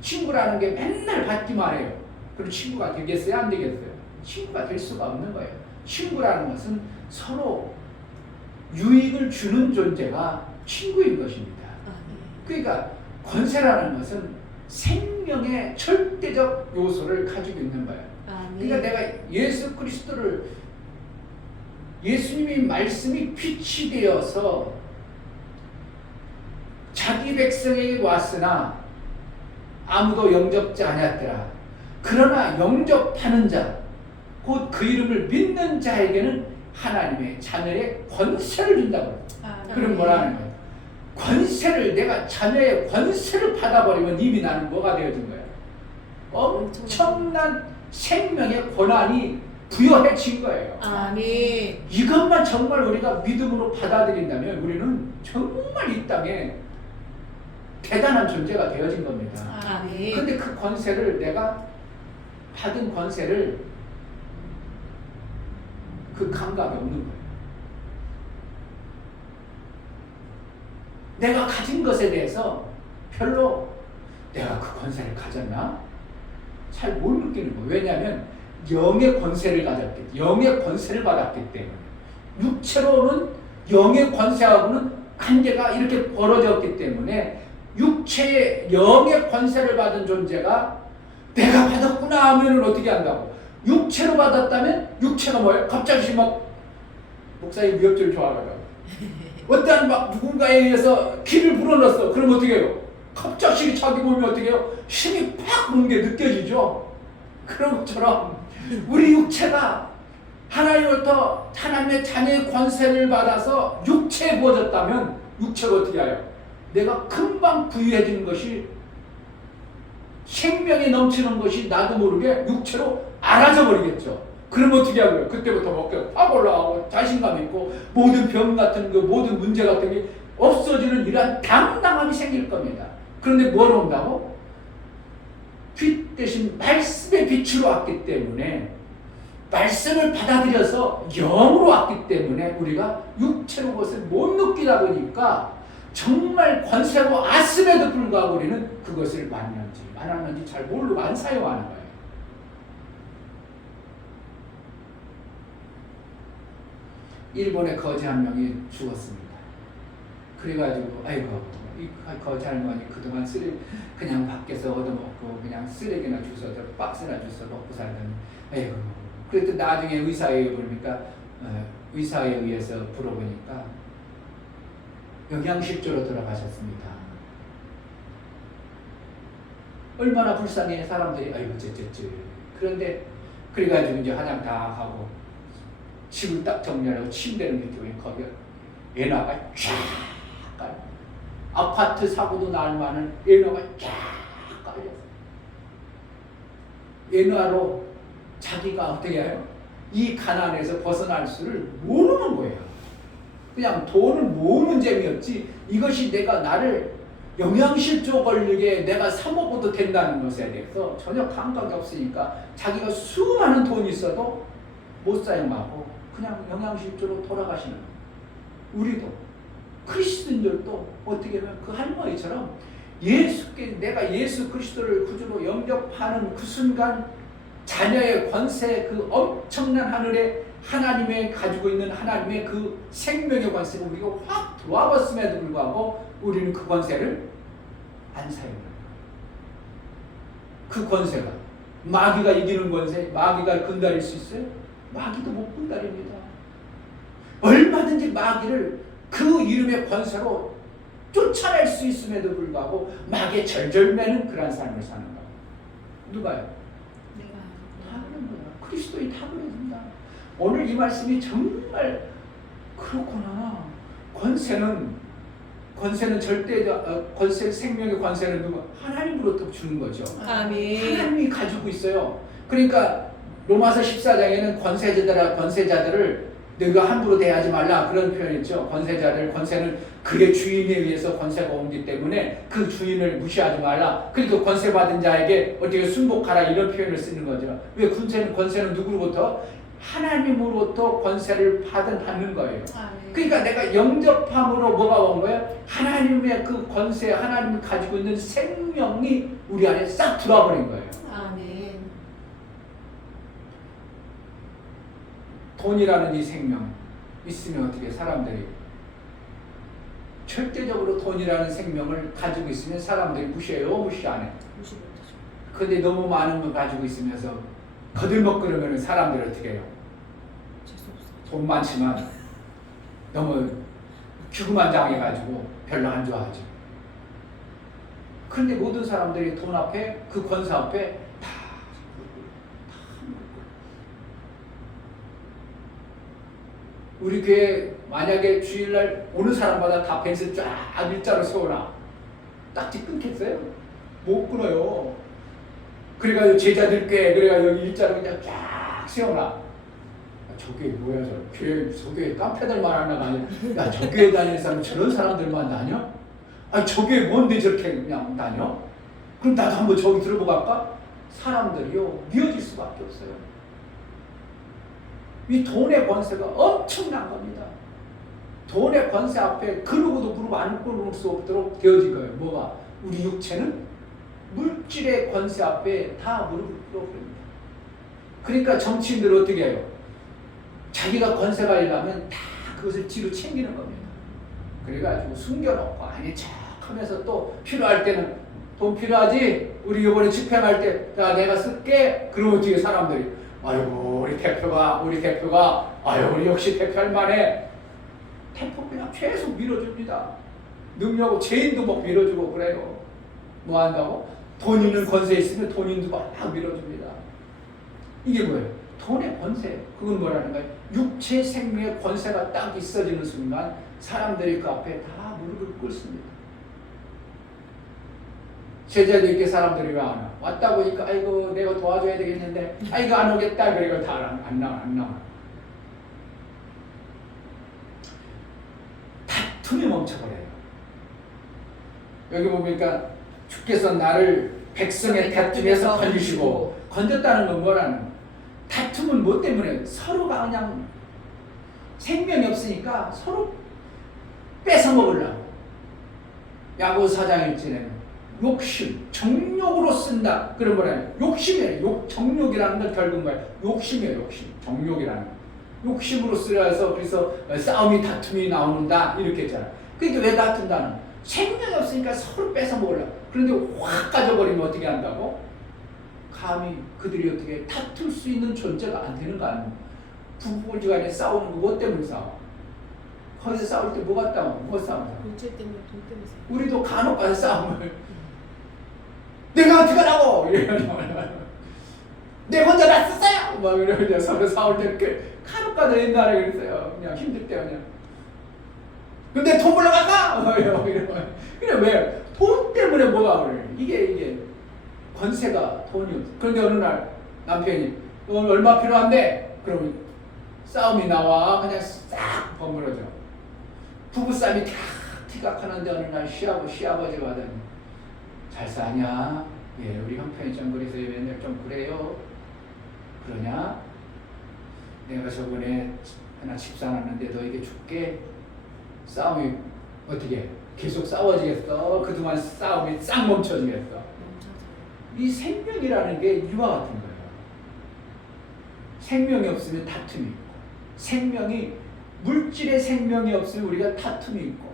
친구라는 게 맨날 받기만 해요. 그럼 친구가 되겠어요? 안 되겠어요? 친구가 될 수가 없는 거예요. 친구라는 것은 서로 유익을 주는 존재가 친구인 것입니다. 그러니까 권세라는 것은 생명의 절대적 요소를 가지고 있는 거예요. 그러니까 내가 예수 그리스도를, 예수님이 말씀이 빛이 되어서 자기 백성에게 왔으나 아무도 영접지 않았더라. 그러나 영접하는 자, 곧 그 이름을 믿는 자에게는 하나님의 자녀의 권세를 준다고. 그럼 뭐라는 거예요? 권세를, 내가 자녀의 권세를 받아버리면 이미 나는 뭐가 되어진 거야? 엄청난 생명의 권한이 부여해진 거예요. 아멘. 이것만 정말 우리가 믿음으로 받아들인다면 우리는 정말 이 땅에 대단한 존재가 되어진 겁니다. 아멘. 근데 그 권세를, 내가 받은 권세를 그 감각이 없는 거예요. 내가 가진 것에 대해서 별로 내가 그 권세를 가졌나? 잘 못 느끼는 거예요. 왜냐하면 영의 권세를 가졌기, 영의 권세를 받았기 때문에. 육체로는 영의 권세하고는 관계가 이렇게 벌어졌기 때문에 육체의 영의 권세를 받은 존재가 내가 받았구나 하면은 어떻게 한다고? 육체로 받았다면 육체가 뭐예요? 갑자기 막, 목사님 미역줄 좋아하거든요. 어떠한 막 누군가에 의해서 기를 불어넣었어. 그럼 어떻게 해요? 갑자기 자기 몸이 어떻게 해요? 힘이 팍 오는 게 느껴지죠? 그런 것처럼 우리 육체가 하나님으로부터 하나님의 자녀의 권세를 받아서 육체에 부어졌다면 육체가 어떻게 해요? 내가 금방 부유해지는 것이, 생명이 넘치는 것이 나도 모르게 육체로 알아져 버리겠죠. 그럼 어떻게 하고요? 그때부터 먹고 팍 올라가고 자신감 있고 모든 병 같은 거, 모든 문제 같은 게 없어지는 이러한 당당함이 생길 겁니다. 그런데 뭘 온다고? 빛 대신 말씀의 빛으로 왔기 때문에, 말씀을 받아들여서 영으로 왔기 때문에 우리가 육체로 그것을 못 느끼다 보니까 정말 권세고 아씀에도 불구하고 우리는 그것을 맞는지 안 하는지 잘 모르고 안 사용하는 거예요. 일본에 거지 한 명이 죽었습니다. 그래가지고 아이고 이 거지 할머니 그동안 쓰레기 그냥 밖에서 얻어먹고 그냥 쓰레기나 주워서 박스나 주워서 먹고 살더니 아이고. 그랬더니 나중에 의사에 보니까 의사에 의해서 물어보니까 영양실조로 돌아가셨습니다. 얼마나 불쌍해 사람들이. 아이고 쩌쩌쩌. 그런데 그래가지고 이제 화장 다 하고 집을 딱 정리하려고 침대를 밑에 거기 엔화가 쫙 깔려. 아파트 사고도 날 만한 엔화가 쫙 깔려. 엔화로 자기가 어떻게 해요? 이 가난에서 벗어날 수를 모르는 거예요. 그냥 돈을 모으는 재미였지 이것이 내가 나를 영양실조 걸리게 내가 사 먹어도 된다는 것에 대해서 전혀 감각이 없으니까 자기가 수많은 돈이 있어도 못 사용하고 그냥 영양실조로 돌아가시는 거예요. 우리도 크리스천들도 어떻게 보면 그 할머니처럼 예수께 내가 예수 그리스도를 구주로 영접하는 그 순간 자녀의 권세, 그 엄청난 하늘에 하나님의 가지고 있는 하나님의 그 생명의 권세가 우리가 확 들어와봤음에도 불구하고 우리는 그 권세를 안 사용해요. 그 권세가 마귀가 이기는 권세, 마귀가 근달일 수 있어요? 마귀도 못 근달입니다. 얼마든지 마귀를 그 이름의 권세로 쫓아낼 수 있음에도 불구하고 마귀의 절절매는 그런 삶을 사는 거예요. 누가요? 그리스도의 탁월해진다. 오늘 이 말씀이 정말 그렇구나. 권세는 절대적 권세, 생명의 권세는 누가? 하나님으로부터 주는 거죠. 아멘. 하나님이 가지고 있어요. 그러니까 로마서 14장에는 권세자들을 너희가 함부로 대하지 말라 그런 표현이 있죠. 권세는 그의 주인에 의해서 권세가 오기 때문에 그 주인을 무시하지 말라. 그러니까 권세 받은 자에게 어떻게 순복하라 이런 표현을 쓰는 거죠. 왜 권세는 누구로부터? 하나님으로부터 권세를 받는 거예요. 아멘. 그러니까 내가 영접함으로 뭐가 온 거예요? 하나님의 그 권세, 하나님이 가지고 있는 생명이 우리 안에 싹 들어와 버린 거예요. 아멘. 돈이라는 이 생명 있으면 어떻게 사람들이 절대적으로 돈이라는 생명을 가지고 있으면 사람들이 무시해요, 무시 안 해. 무시 못하죠. 근데 너무 많은 걸 가지고 있으면서 거들먹거리면 사람들이 어떻게 해요? 재수 없어. 돈 많지만 너무 규만장해가지고 별로 안 좋아하죠. 그런데 모든 사람들이 돈 앞에, 그 권세 앞에 다 우리 교회 만약에 주일날 오는 사람마다 다 벤츠 쫙 일자로 세워놔. 딱지 끊겠어요? 못 끊어요. 그래가지고 제자들 꽤 그래가 여기 일자로 그냥 쫙 세워놔. 저게 뭐야, 저 교회 깡패들만 하나 아니야? 야, 저 교회 다니는 사람 저런 사람들만 다녀? 아니 저게 뭔데 저렇게 그냥 다녀? 그럼 나도 한번 저기 들어보고 갈까? 사람들이요 미어질 수밖에 없어요. 이 돈의 권세가 엄청난 겁니다. 돈의 권세 앞에 그러고도 부르고 안 부를 수 없도록 되어진 거예요. 뭐가? 우리 육체는 물질의 권세 앞에 다 무릎을 꿇어버립니다. 그러니까 정치인들 어떻게 해요? 자기가 권세가 있려면 다 그것을 뒤로 챙기는 겁니다. 그래가지고 숨겨놓고 아니 척 하면서 또 필요할 때는 돈 필요하지? 우리 이번에 집행할 때 야, 내가 쓸게. 그러면 뒤에 사람들이 아이고 우리 대표가 아유 우리 역시 대표할 만해. 대표 그냥 계속 밀어줍니다. 능력하고 죄인도 막 밀어주고 그래요. 뭐 한다고? 돈 있는 권세 있으면 돈 있는 거 막 밀어줍니다. 이게 뭐예요? 돈의 권세. 그건 뭐라는 거예요? 육체 생명의 권세가 딱 있어지는 순간 사람들이 그 앞에 다 무릎을 꿇습니다. 제자들께 사람들이 왜 안 와? 왔다 보니까 아이고 내가 도와줘야 되겠는데 아이고 안 오겠다. 그리고 다 안 나와. 다툼이 멈춰버려요. 여기 보니까 주께서 나를 백성의 다툼에서 건지시고, 건졌다는 건 뭐라는 거예요? 다툼은 뭐 때문에? 서로가 그냥 생명이 없으니까 서로 뺏어 먹으려고. 야고 4장일지는 욕심, 정욕으로 쓴다. 그런 뭐라는 거예요? 욕심이에요. 정욕이라는 건 결국 뭐예요? 욕심이에요. 욕심. 정욕이라는 거. 욕심으로 쓰여서 그래서 싸움이 다툼이 나오는다 이렇게 했잖아. 그러니까 왜 다툰다는 거야? 생명이 없으니까 서로 뺏어 먹으려고. 그런데 확 가져버리면 어떻게 한다고? 감히 그들이 어떻게 다툴 수 있는 존재가 안 되는 거 아니야? 부부간에 싸우는 거 뭐 때문에 싸워? 거기서 싸울 때 뭐가 싸워? 뭐 싸워? 물질 때문에, 돈 때문에. 우리도 간혹 가서 싸움을 내가 어떻게 하라고! 이러면 내 혼자 다 썼어요! 막 이러면 서로 싸울 때 이렇게 간혹 가서 옛날에 그랬어요. 그냥 힘들 때 그냥 근데 돈 벌러 갈까? 막 이러면 그래 왜? 돈 때문에 뭐가 그래? 이게 권세가 돈이 없어. 그런데 어느 날 남편이 너 얼마 필요한데? 그러면 싸움이 나와. 그냥 싹 버무려져. 부부싸움이 티각하는데 어느 날 시아버지가 하더니 잘 사냐? 예, 우리 형편이 좀 그래서 맨날 좀 그래요. 그러냐? 내가 저번에 하나 집 사놨는데 너에게 줄게. 싸움이 어떻게 계속 싸워지겠어? 그동안 싸움이 싹 멈춰지겠어? 이 생명이라는 게 이와 같은 거예요. 생명이 없으면 다툼이 있고, 생명이 물질의 생명이 없으면 우리가 다툼이 있고.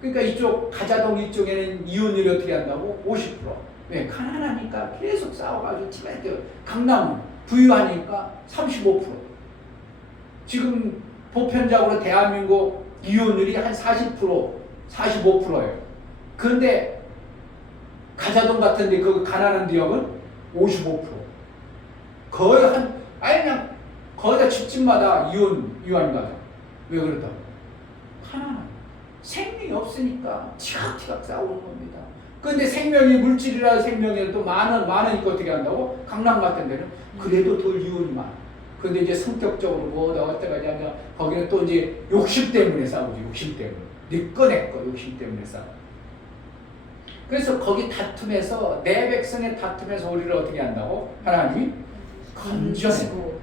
그러니까 이쪽 가자동 이쪽에는 이혼율이 어떻게 한다고? 50%. 왜? 가난하니까 계속 싸워가지고 집에 강남 부유하니까 35%. 지금 보편적으로 대한민국 이혼율이 한 40%, 45%예요. 그런데 가자동 같은데 그 가난한 지역은 55%. 거의 그냥 거의 다 집집마다 이혼 가죠. 왜 그렇다고? 가난한. 생명이 없으니까 티각티각 싸우는 겁니다. 그런데 생명이 물질이라 생명이라도 많으니까 어떻게 한다고? 강남 같은 데는 그래도 덜 이혼이 많아. 근데 이제 성격적으로 어때가지 하냐, 거기는 또 이제 욕심 때문에 싸우지. 욕심 때문에. 내 거 욕심 때문에 싸워. 그래서 거기 다툼에서 내 백성의 다툼에서 우리를 어떻게 한다고? 하나님이 건져내고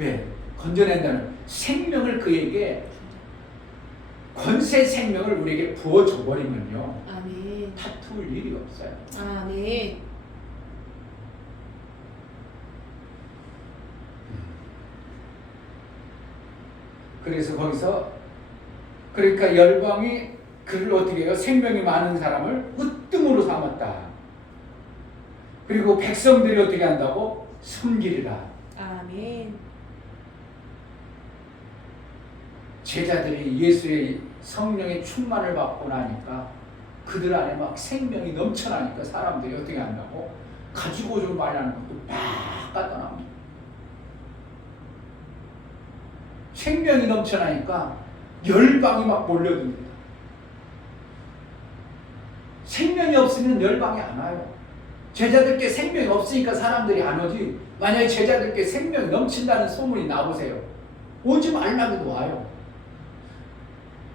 왜? 건져낸다는 생명을 그에게 권세 생명을 우리에게 부어줘 버리면요. 아멘. 다툴 일이 없어요. 아멘. 그래서 거기서 그러니까 열방이 그를 어떻게 해요? 생명이 많은 사람을 으뜸으로 삼았다. 그리고 백성들이 어떻게 한다고? 섬기리라. 아멘. 제자들이 예수의 성령의 충만을 받고 나니까 그들 안에 막 생명이 넘쳐나니까 사람들이 어떻게 한다고? 가지고 좀 말하는 것도 막 갖다 놔. 생명이 넘쳐나니까 열방이 막 몰려듭니다. 생명이 없으면 열방이 안 와요. 제자들께 생명이 없으니까 사람들이 안 오지. 만약에 제자들께 생명이 넘친다는 소문이 나보세요. 오지 말라고도 와요.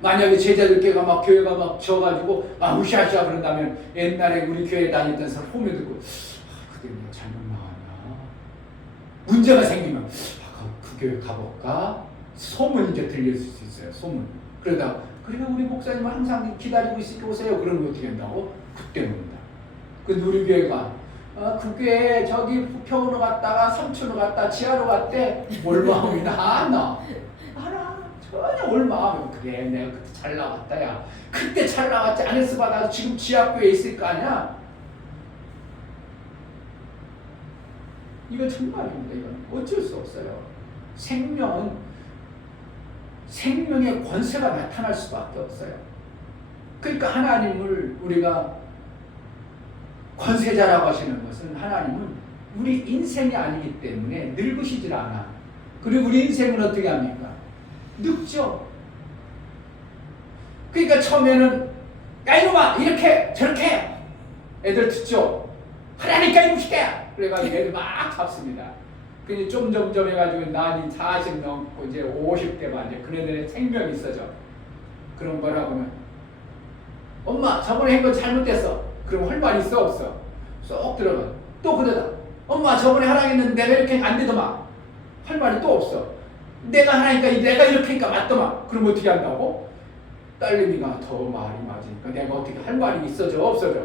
만약에 제자들께가 막 교회가 막 져가지고 으쌰으쌰 그런다면 옛날에 우리 교회 다녔던 사람 홈에 듣고 그때 내가 잘못 나왔나? 문제가 생기면 그 교회 가볼까? 소문이 이제 들릴 수 있어요. 소문. 그러다가 그리고 우리 목사님은 항상 기다리고 있으니까 오세요. 그러면 어떻게 한다고? 그때 온다. 근데 우리 교회가 그 교회 저기 부평으로 갔다가 삼촌으로 갔다 지하로 갔대. 올 마음이 나. 알아. 전혀 올 마음이 그래. 내가 그때 잘 나왔다. 야. 그때 잘 나왔지. 안에서 받아서 지금 지하교회에 있을 거 아니야. 이건 정말입니다. 이건 어쩔 수 없어요. 생명의 권세가 나타날 수밖에 없어요. 그러니까 하나님을 우리가 권세자라고 하시는 것은 하나님은 우리 인생이 아니기 때문에 늙으시질 않아. 그리고 우리 인생은 어떻게 합니까? 늙죠. 그러니까 처음에는 야 이놈아 이렇게 저렇게 애들 듣죠. 하라니까 이놈 시켜야. 그래가지고 애들 막 잡습니다. 근데 점점점 해가지고 나이 40 넘고 이제 50대만 이제 그네들의 생명이 있어져. 그럼 뭐라고 하면 엄마 저번에 한 거 잘못됐어. 그럼 할 말 있어 없어? 쏙 들어가. 또 그러다 엄마 저번에 하라고 했는데 내가 이렇게 안 되더만. 할 말이 또 없어. 내가 하라니까 내가 이렇게 하니까 맞더만. 그럼 어떻게 한다고? 딸내미가 더 말이 맞으니까 내가 어떻게 할 말이 있어져 없어져?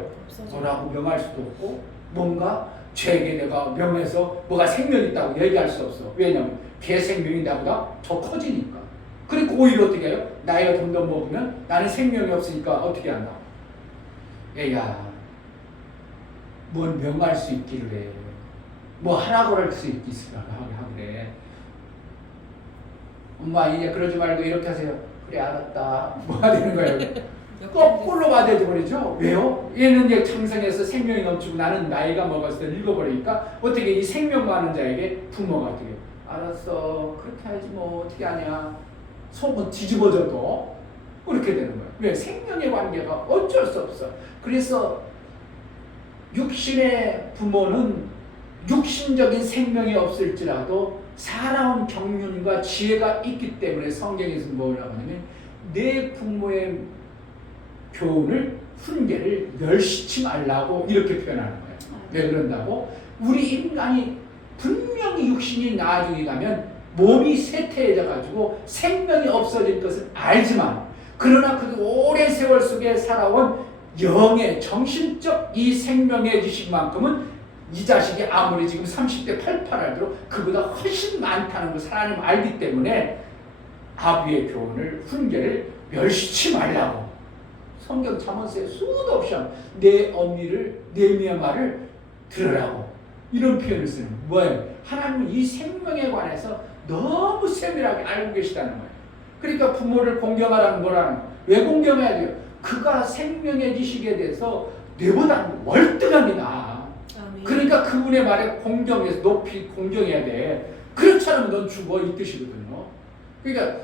뭐라고 명할 수도 없고 뭔가 죄에게 내가 명해서 뭐가 생명이 있다고 얘기할 수 없어. 왜냐하면 걔 생명이 나보다 더 커지니까. 그리고 오히려 어떻게 해요? 나이가 점점 먹으면 나는 생명이 없으니까 어떻게 한다? 얘야 뭘 명할 수 있기를 해. 뭐 하라고 할 수 있기를 하래. 엄마 이제 그러지 말고 이렇게 하세요. 그래 알았다. 뭐가 되는 거예요? 거꾸로 받아져 버리죠. 왜요? 얘는 이제 창성해서 생명이 넘치고 나는 나이가 먹어서 늙어버리니까 어떻게 이 생명 많은 자에게 부모가 어떻게 알았어 그렇게 하지 뭐 어떻게 하냐. 속은 뒤집어져도 그렇게 되는 거예요. 왜? 생명의 관계가 어쩔 수 없어. 그래서 육신의 부모는 육신적인 생명이 없을지라도 살아온 경륜과 지혜가 있기 때문에 성경에서 뭐라고 하냐면 내 부모의 교훈을 훈계를 멸시치 말라고 이렇게 표현하는 거예요. 왜 그런다고? 우리 인간이 분명히 육신이 나중에 가면 몸이 쇠퇴해져 가지고 생명이 없어질 것을 알지만 그러나 그 오랜 세월 속에 살아온 영의 정신적 이 생명의 지식만큼은 이 자식이 아무리 지금 30대 88할도 그보다 훨씬 많다는 것을 하나님 알기 때문에 아비의 교훈을 훈계를 멸시치 말라고 성경 잠언서에 수도 없이 내 어미를 내 말을 들으라고 이런 표현을 쓰는 뭐예요? 하나님은 이 생명에 관해서 너무 세밀하게 알고 계시다는 거예요. 그러니까 부모를 공경하라는 거라는 거예요. 왜 공경해야 돼요? 그가 생명의 지식에 대해서 뇌보다 월등합니다. 아멘. 그러니까 그분의 말에 공경해서 높이 공경해야 돼. 그렇지 않으면 넌 죽어 이 뜻이거든요. 그러니까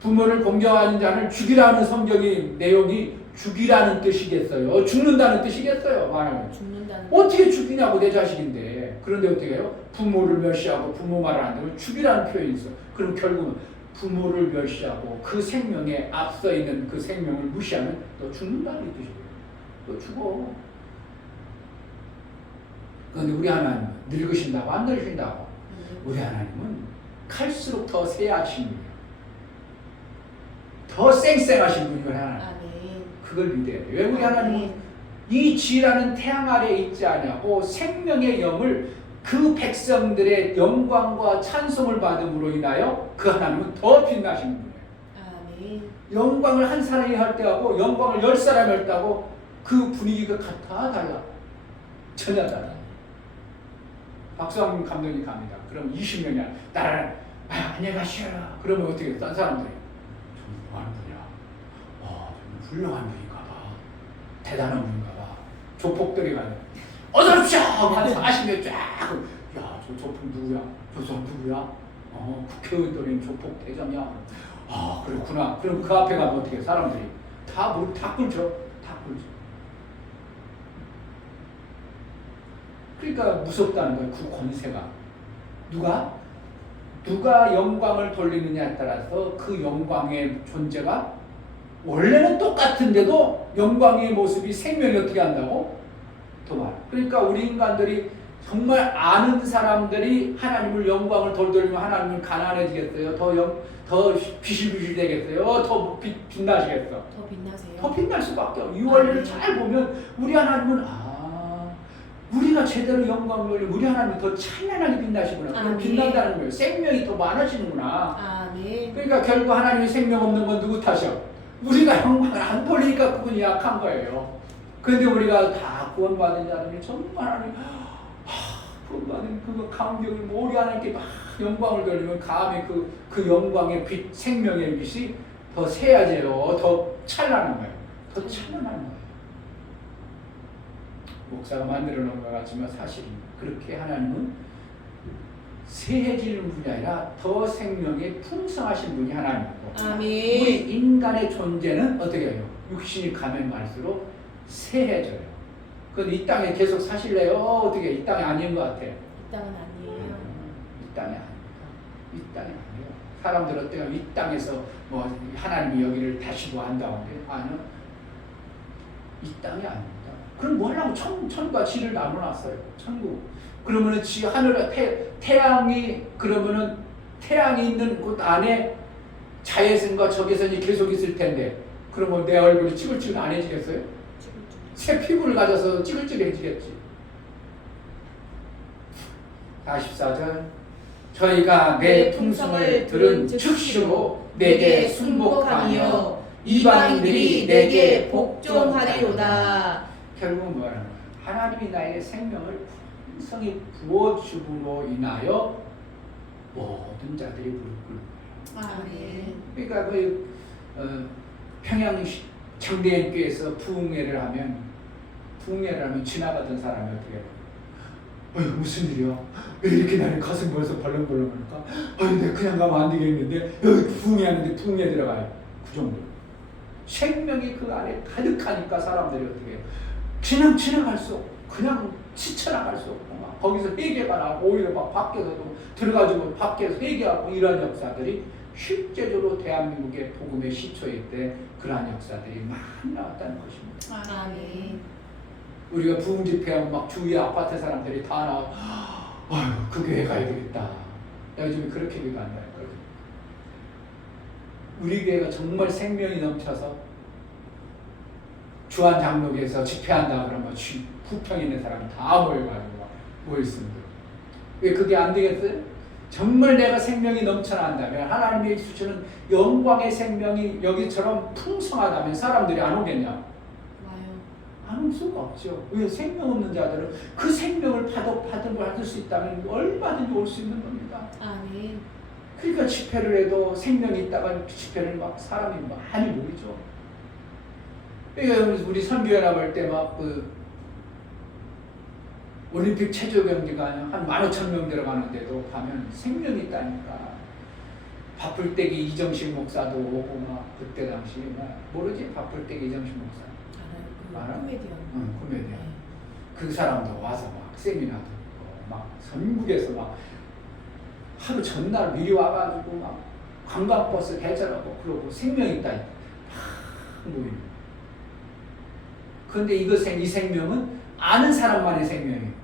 부모를 공경하는 자는 죽이라는 성경이 내용이 죽이라는 뜻이겠어요? 죽는다는 뜻이겠어요? 말하면 죽는다는 어떻게 죽이냐고 내 자식인데. 그런데 어떻게 해요? 부모를 멸시하고 부모 말을 안 들으면 죽이라는 표현이 있어. 그럼 결국은 부모를 멸시하고 그 생명에 앞서 있는 그 생명을 무시하면 너 죽는다는 뜻이에요. 너 죽어. 그런데 우리 하나님은 늙으신다고 안 늙으신다고? 우리 하나님은 갈수록 더 세하신 분이에요. 더 쌩쌩하신 분이에요. 하나님. 아멘. 그걸 믿어야 돼요. 왜 우리 하나님은 이 지라는 태양 아래에 있지 않냐고 생명의 영을 그 백성들의 영광과 찬송을 받음으로 인하여 그 하나님은 더 빛나신 분이에요. 아멘. 영광을 한 사람이 할 때하고 영광을 10사람이 할 때하고 그 분위기가 같아 달라. 전혀 달라. 박수홍 감독님 갑니다. 그럼 20명이야. 나를 안녕히 가시라. 그러면 어떻게 딴 사람들이 좀 뭐하는 분이야. 좀 훌륭한 분인가 봐. 대단한 분인가 봐. 조폭들이 가요. 어서 오십시오! 한 40명 쫙. 야, 저 조폭 누구야? 저 사람 누구야? 국회의원들인 조폭 대장이야. 그렇구나. 그럼 그 앞에 가면 어떻게 해? 사람들이 다 꿀죠. 다 꿀죠. 그러니까 무섭다는 거예요. 그 권세가. 누가 영광을 돌리느냐에 따라서 그 영광의 존재가 원래는 똑같은데도 영광의 모습이 생명이 어떻게 한다고? 더 많아. 그러니까 우리 인간들이 정말 아는 사람들이 하나님을 영광을 돌리면 하나님은 가난해지겠어요? 더 비실비실 되겠어요? 더 빛나시겠어? 더 빛나세요. 더 빛날 수밖에 없어요. 이 원리를 잘 보면 우리 하나님은 우리가 제대로 영광을 돌리면 우리 하나님이 더 찬란하게 빛나시구나. 그럼 빛난다는 거예요. 생명이 더 많아지는구나. 아멘. 그러니까 결국 하나님이 생명 없는 건 누구 탓이요? 우리가 영광을 안 돌리니까 그분이 약한 거예요. 그런데 우리가 다 구원받은 자들이 정말 하나님 구원받은 그 감격을 우리 하나님께 막 영광을 돌리면 감히 그 영광의 빛, 생명의 빛이 더 새야져요. 더 찬란한 거예요. 더 찬란한 거예요. 목사가 만들어 놓은 것 같지만 사실은 그렇게 하나님은 새해지는 분이 아니라 더 생명에 풍성하신 분이 하나님이고 아멘. 우리 인간의 존재는 어떻게 해요? 육신이 가면 갈수록 새해져요. 그런데 이 땅에 계속 사실래요? 어떻게 이 땅이 아닌 것 같아? 이 땅은 아니에요. 이 땅이 아닙니다. 이 땅이 아니에요. 사람들 어때요? 이 땅에서 뭐 하나님이 여기를 다시고 한다는데 아니요. 이 땅이 아닙니다. 그럼 뭐 하려고 천과 지를 나눠놨어요. 천국. 그러면은 하늘에 태양이 그러면은 태양이 있는 곳 안에 자외선과 적외선이 계속 있을 텐데 그러면 내 얼굴이 찌글찌글 안 해지겠어요? 새 피부를 가져서 찌글찌글해지겠지. 44절 저희가 내 풍성을 들은 즉시로 내게 순복하며 이방인들이 내게 복종하리로다. 결국은 뭐라는 거야? 하나님이 나에게 생명을 풍성히 부어줌으로 인하여 모든 자들이 무릎 꿇는 거예요. 아멘. 그러니까 평양 장대인교회에서 부흥회를 하면 지나가던 사람이 어떻게 해요? 무슨 일이야? 왜 이렇게 나를 가슴 벌써 벌렁벌렁하니까? 내가 그냥 가면 안 되겠는데 여기 부흥회 하는데 부흥회 들어가요. 그 정도. 생명이 그 안에 가득하니까 사람들이 어떻게 해요? 그냥 지나갈 수 없고 그냥 지쳐나갈 수 없고 막 거기서 회개가 나고 오히려 막 밖에서도 들어가지고 밖에서 회개하고 이런 역사들이 실제적으로 대한민국의 복음의 시초일 때 그러한 역사들이 많이 나왔다는 것입니다. 아멘. 우리가 부흥 집회하면 막 주위에 아파트 사람들이 다 나와. 그 교회 가야 되겠다. 나 요즘에 그렇게 기도한다. 우리 교회가 정말 생명이 넘쳐서 주한 장로교에서 집회한다 그러면 부평에 있는 사람이 다 모여가지고 모였습니다. 왜 그게 안 되겠어요? 정말 내가 생명이 넘쳐난다면 하나님이 주시는 영광의 생명이 여기처럼 풍성하다면 사람들이 안 오겠냐? 와요. 안 올 수가 없죠. 왜 생명 없는 자들은 그 생명을 받을 수 있다면 얼마든지 올 수 있는 겁니다. 아멘. 그러니까 집회를 해도 생명이 있다가 집회를 막 사람이 많이 모이죠. 그러니까 우리 선교연합 할 때 막 올림픽 체조 경기가 한 15,000명 들어가는데도 가면 생명이 있다니까. 바쁠 때기 이정식 목사도 오고 막 그때 당시 모르지? 바쁠 때기 이정식 목사. 알아? 코미디언. 응, 코미디언. 네. 그 사람도 와서 막 세미나도 있고 막 전국에서 막 하루 전날 미리 와가지고 막 관광버스 대절하고 그러고 생명이 있다니까. 막 모이는. 그런데 이 생명은 아는 사람만의 생명이에요.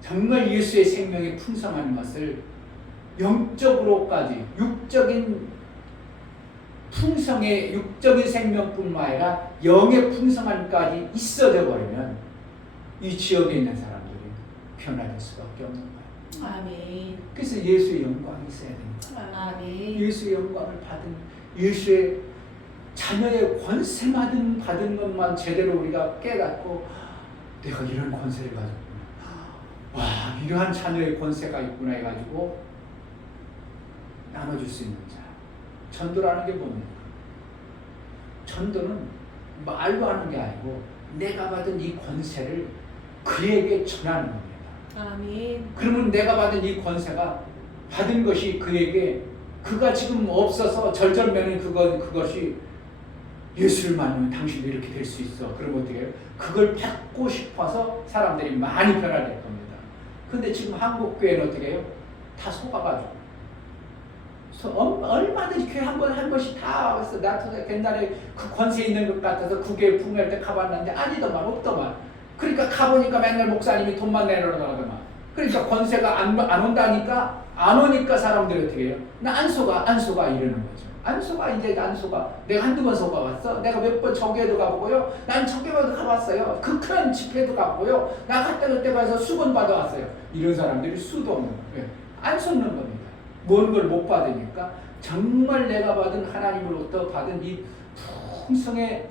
정말 예수의 생명이 풍성한 것을 영적으로까지 육적인 풍성의 육적인 생명뿐만 아니라 영의 풍성함까지 있어져 버리면 이 지역에 있는 사람들이 변화될 수밖에 없는 거예요. 아멘. 그래서 예수의 영광이 있어야 됩니다. 아멘. 예수의 영광을 받은 예수의 자녀의 권세 받은 것만 제대로 우리가 깨닫고 내가 이런 권세를 가졌구나. 와, 이러한 자녀의 권세가 있구나 해가지고 나눠줄 수 있는 자. 전도라는 게 뭡니까? 전도는 말로 하는 게 아니고 내가 받은 이 권세를 그에게 전하는 겁니다. 아멘. 그러면 내가 받은 이 권세가 받은 것이 그에게 그가 지금 없어서 절절매는 그것이 예수를 만나면 당신도 이렇게 될 수 있어. 그러면 어떻게 해요? 그걸 받고 싶어서 사람들이 많이 변화될 겁니다. 근데 지금 한국 교회는 어떻게 해요? 다 속아가지고 얼마든지 교회 한 번씩 다 와서 나도 옛날에 그 권세 있는 것 같아서 국외 풍요할 때 가봤는데 아니더만 없더만. 그러니까 가보니까 맨날 목사님이 돈만 내놓으라더만. 그러니까 권세가 안 온다니까 안 오니까 사람들이 어떻게 해요? 나 안 속아 이러는 거죠. 내가 한두 번 속아왔어. 내가 몇 번 저교회도 가보고요. 난 저교회도 가봤어요. 그 큰 집회도 가보고요. 나 그때 가서 수건 받아왔어요. 이런 사람들이 수도 없는 거예요. 안 속는 겁니다. 뭔 걸 못 받으니까 정말 내가 받은 하나님으로부터 받은 이 풍성의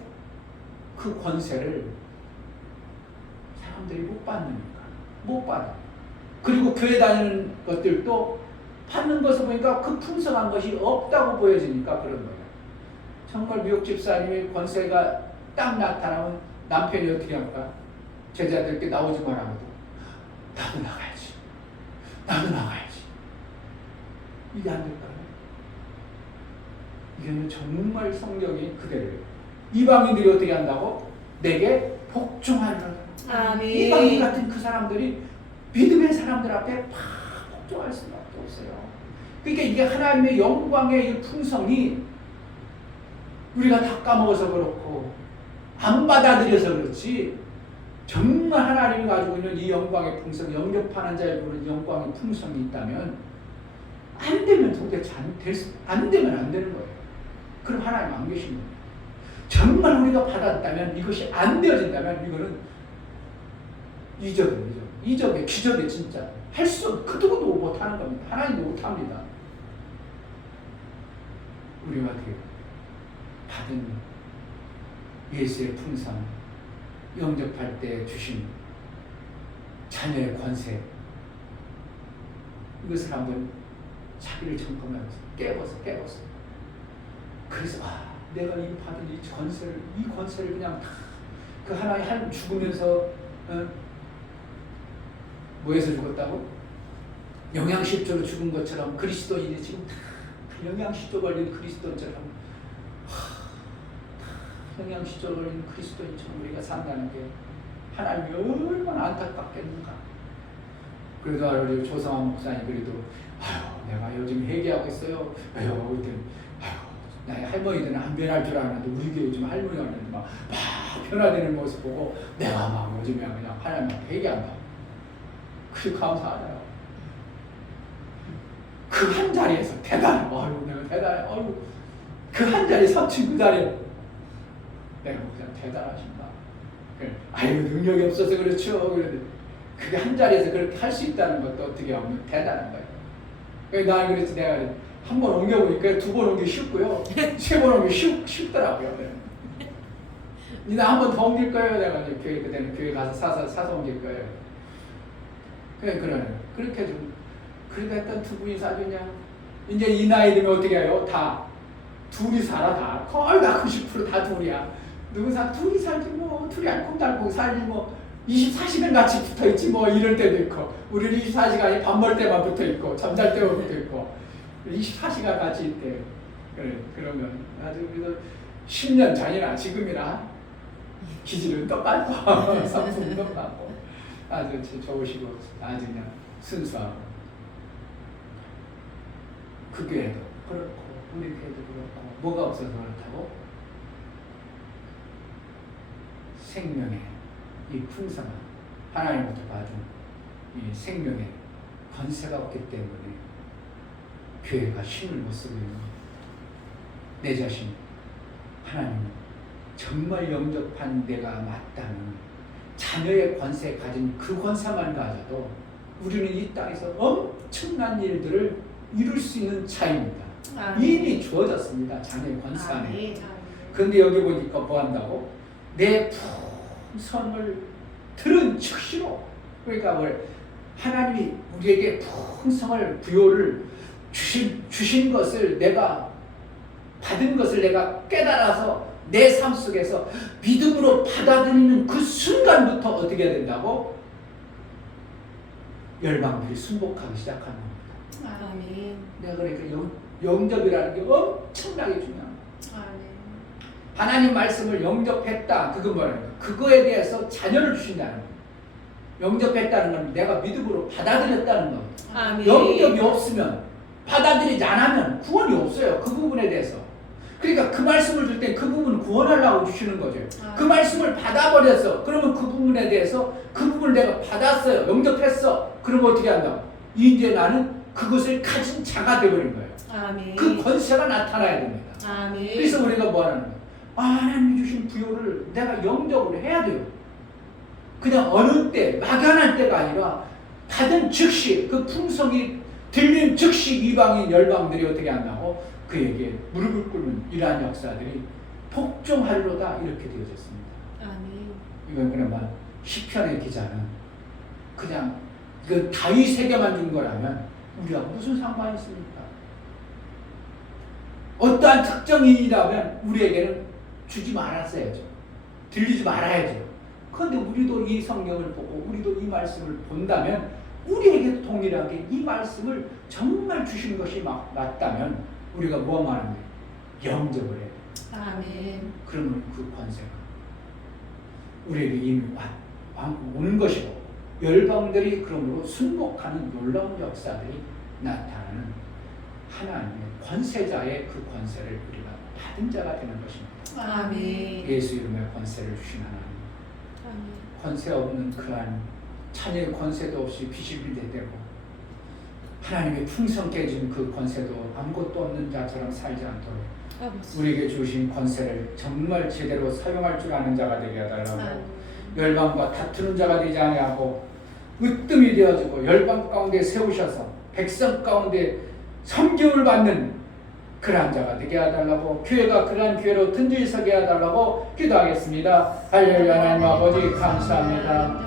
그 권세를 사람들이 못 받으니까 못 받아. 그리고 교회 다니는 것들도 받는 것을 보니까 그 풍성한 것이 없다고 보여지니까 그런 거예요. 정말 미국 집사님의 권세가 딱 나타나면 남편이 어떻게 할까? 제자들께 나오지 말라고도 나도 나가야지. 이게 안 될까요? 이게는 정말 성경이 그대로예요. 이방인들이 어떻게 한다고? 내게 복종하리라. 아멘. 이방인 같은 그 사람들이 믿음의 사람들 앞에 복종할 수밖에 없어요. 그러니까 이게 하나님의 영광의 풍성이 우리가 다 까먹어서 그렇고 안 받아들여서 그렇지 정말 하나님이 가지고 있는 이 영광의 풍성, 영접하는 자에 부르는 영광의 풍성이 있다면 안 되면 도대체 안 되면 안 되는 거예요. 그럼 하나님 안 계신 거예요. 정말 우리가 받았다면 이것이 안 되어진다면 이거는 이적의 기적의 진짜 할 수 그 누구도 못하는 겁니다. 하나님도 못합니다. 우리가 어떻게 받은 예수의 풍성 영접할 때 주신 자녀의 권세 이것을 한번 자기를 점검하면서 깨웠어. 그래서 내가 이 받은 이 권세를 그냥 다 그 하나님 죽으면서 뭐에서 죽었다고? 영양실조로 죽은 것처럼 그리스도인이 지금 다 영양실조 걸린 그리스도인처럼 영양실조 걸린 그리스도인처럼 우리가 산다는 게 하나님이 얼마나 안타깝겠는가. 그래도 우리 조상한 목사님 그래도 내가 요즘 회개하고 있어요. 나의 할머니들은 안 변할 줄 알았는데 우리 교회 요즘 할머니가 막 변화되는 모습 보고 내가 막 요즘에 그냥 하나님한테 회개한다. 그게 감사하잖아요. 그 한 자리에서 대단해. 내가 대단해. 그 한 자리 39달에 내가 그냥 대단하신다. 능력이 없어서 그렇죠. 그런데 그게 한 자리에서 그렇게 할 수 있다는 것도 어떻게 하면 대단한 거예요. 그래서 나는 그래서 내가 한 번 옮겨보니까 두 번 옮기 쉽고요. 세 번 옮기 쉽더라고요. 나 한 번 더 옮길 거예요. 내가 이제 그때는 교회 가서 사서 옮길 거예요. 그러네. 그렇게 좀 그렇게 했던 두 분이 사주냐? 이제 이 나이 되면 어떻게 해요? 다 둘이 살아 다. 거의 다 90% 다 둘이야. 둘이 살지 뭐 둘이 알콩달콩 살지 뭐 24시간 같이 붙어 있지 뭐 이럴 때도 있고 우리는 24시간이 밥 먹을 때만 붙어 있고 잠잘 때만 붙어 있고 24시간 같이 있대요. 그래 그러면 아주 그래서 10년 전이나 지금이나 기질은 똑같고 성품은 똑같고 아주 좋으시고 아주 그냥 순수하고 그 교회도 그렇고 우리 교회도 그렇고 뭐가 없어서 그렇다고 생명의 이 풍성한 하나님부터 받은 이 생명의 권세가 없기 때문에 교회가 힘을 못 쓰고 있는 거예요. 내 자신, 하나님 정말 영접한 내가 맞다는 자녀의 권세 가진 그 권세만 가져도 우리는 이 땅에서 엄청난 일들을 이룰 수 있는 자입니다. 이미 주어졌습니다. 자녀의 권세 안에. 그런데 여기 보니까 뭐 한다고? 내 풍성을 들은 즉시로, 그러니까 뭘 하나님이 우리에게 풍성을 부여를 주신 것을 내가 받은 것을 내가 깨달아서 내 삶 속에서 믿음으로 받아들이는 그 순간부터 어떻게 해야 된다고? 열방들이 순복하기 시작하는 겁니다. 아멘. 내가 그러니까 영접이라는 게 엄청나게 중요합니다. 아멘. 하나님 말씀을 영접했다. 그건 뭐예요? 그거에 대해서 자녀를 주신다는 거예요. 영접했다는 건 내가 믿음으로 받아들였다는 거예요. 아멘. 영접이 없으면, 받아들이지 않으면 구원이 없어요. 그 부분에 대해서. 그러니까 그 말씀을 줄 때 그 부분을 구원하려고 주시는 거죠. 그 말씀을 받아버렸어. 그러면 그 부분에 대해서 그 부분을 내가 받았어요. 영접했어. 그러면 어떻게 한다고? 이제 나는 그것을 가진 자가 되어버린 거예요. 아멘. 그 권세가 나타나야 됩니다. 아멘. 그래서 우리가 뭐 하는 거예요? 하나님이 주신 부여를 내가 영접을 해야 돼요. 그냥 어느 때, 막연할 때가 아니라 받은 즉시, 그 풍성이 들린 즉시 이방인 열방들이 어떻게 한다고? 그에게 무릎을 꿇는 이러한 역사들이 복종하리로다 이렇게 되어졌습니다. 아멘. 이건 그나마 시편의 기자는 그냥 그 다윗에게만 준 거라면 우리가 무슨 상관이 있습니까? 어떠한 특정인이라면 우리에게는 주지 말았어야죠. 들리지 말아야죠. 그런데 우리도 이 성경을 보고 우리도 이 말씀을 본다면 우리에게도 동일하게 이 말씀을 정말 주신 것이 맞다면 우리가 뭐 말하는 거예요? 영접을 해요. 아멘. 그러면 그 권세가 우리에게 이미 오는 것이고 열방들이 그러므로 순복하는 놀라운 역사들이 나타나는 하나님의 권세자의 그 권세를 우리가 받은 자가 되는 것입니다. 아멘. 예수 이름의 권세를 주신 하나님, 아멘. 권세 없는 그한 자녀의 권세도 없이 비실비대되고 하나님의 풍성 깨진 그 권세도 아무것도 없는 자처럼 살지 않도록 우리에게 주신 권세를 정말 제대로 사용할 줄 아는 자가 되게 해달라고, 열방과 다투는 자가 되지 아니하고 으뜸이 되어지고 열방 가운데 세우셔서 백성 가운데 섬김을 받는 그러한 자가 되게 해달라고, 교회가 그러한 교회로 든든히 서게 해달라고 기도하겠습니다. 할렐루야. 하나님 아버지 감사합니다.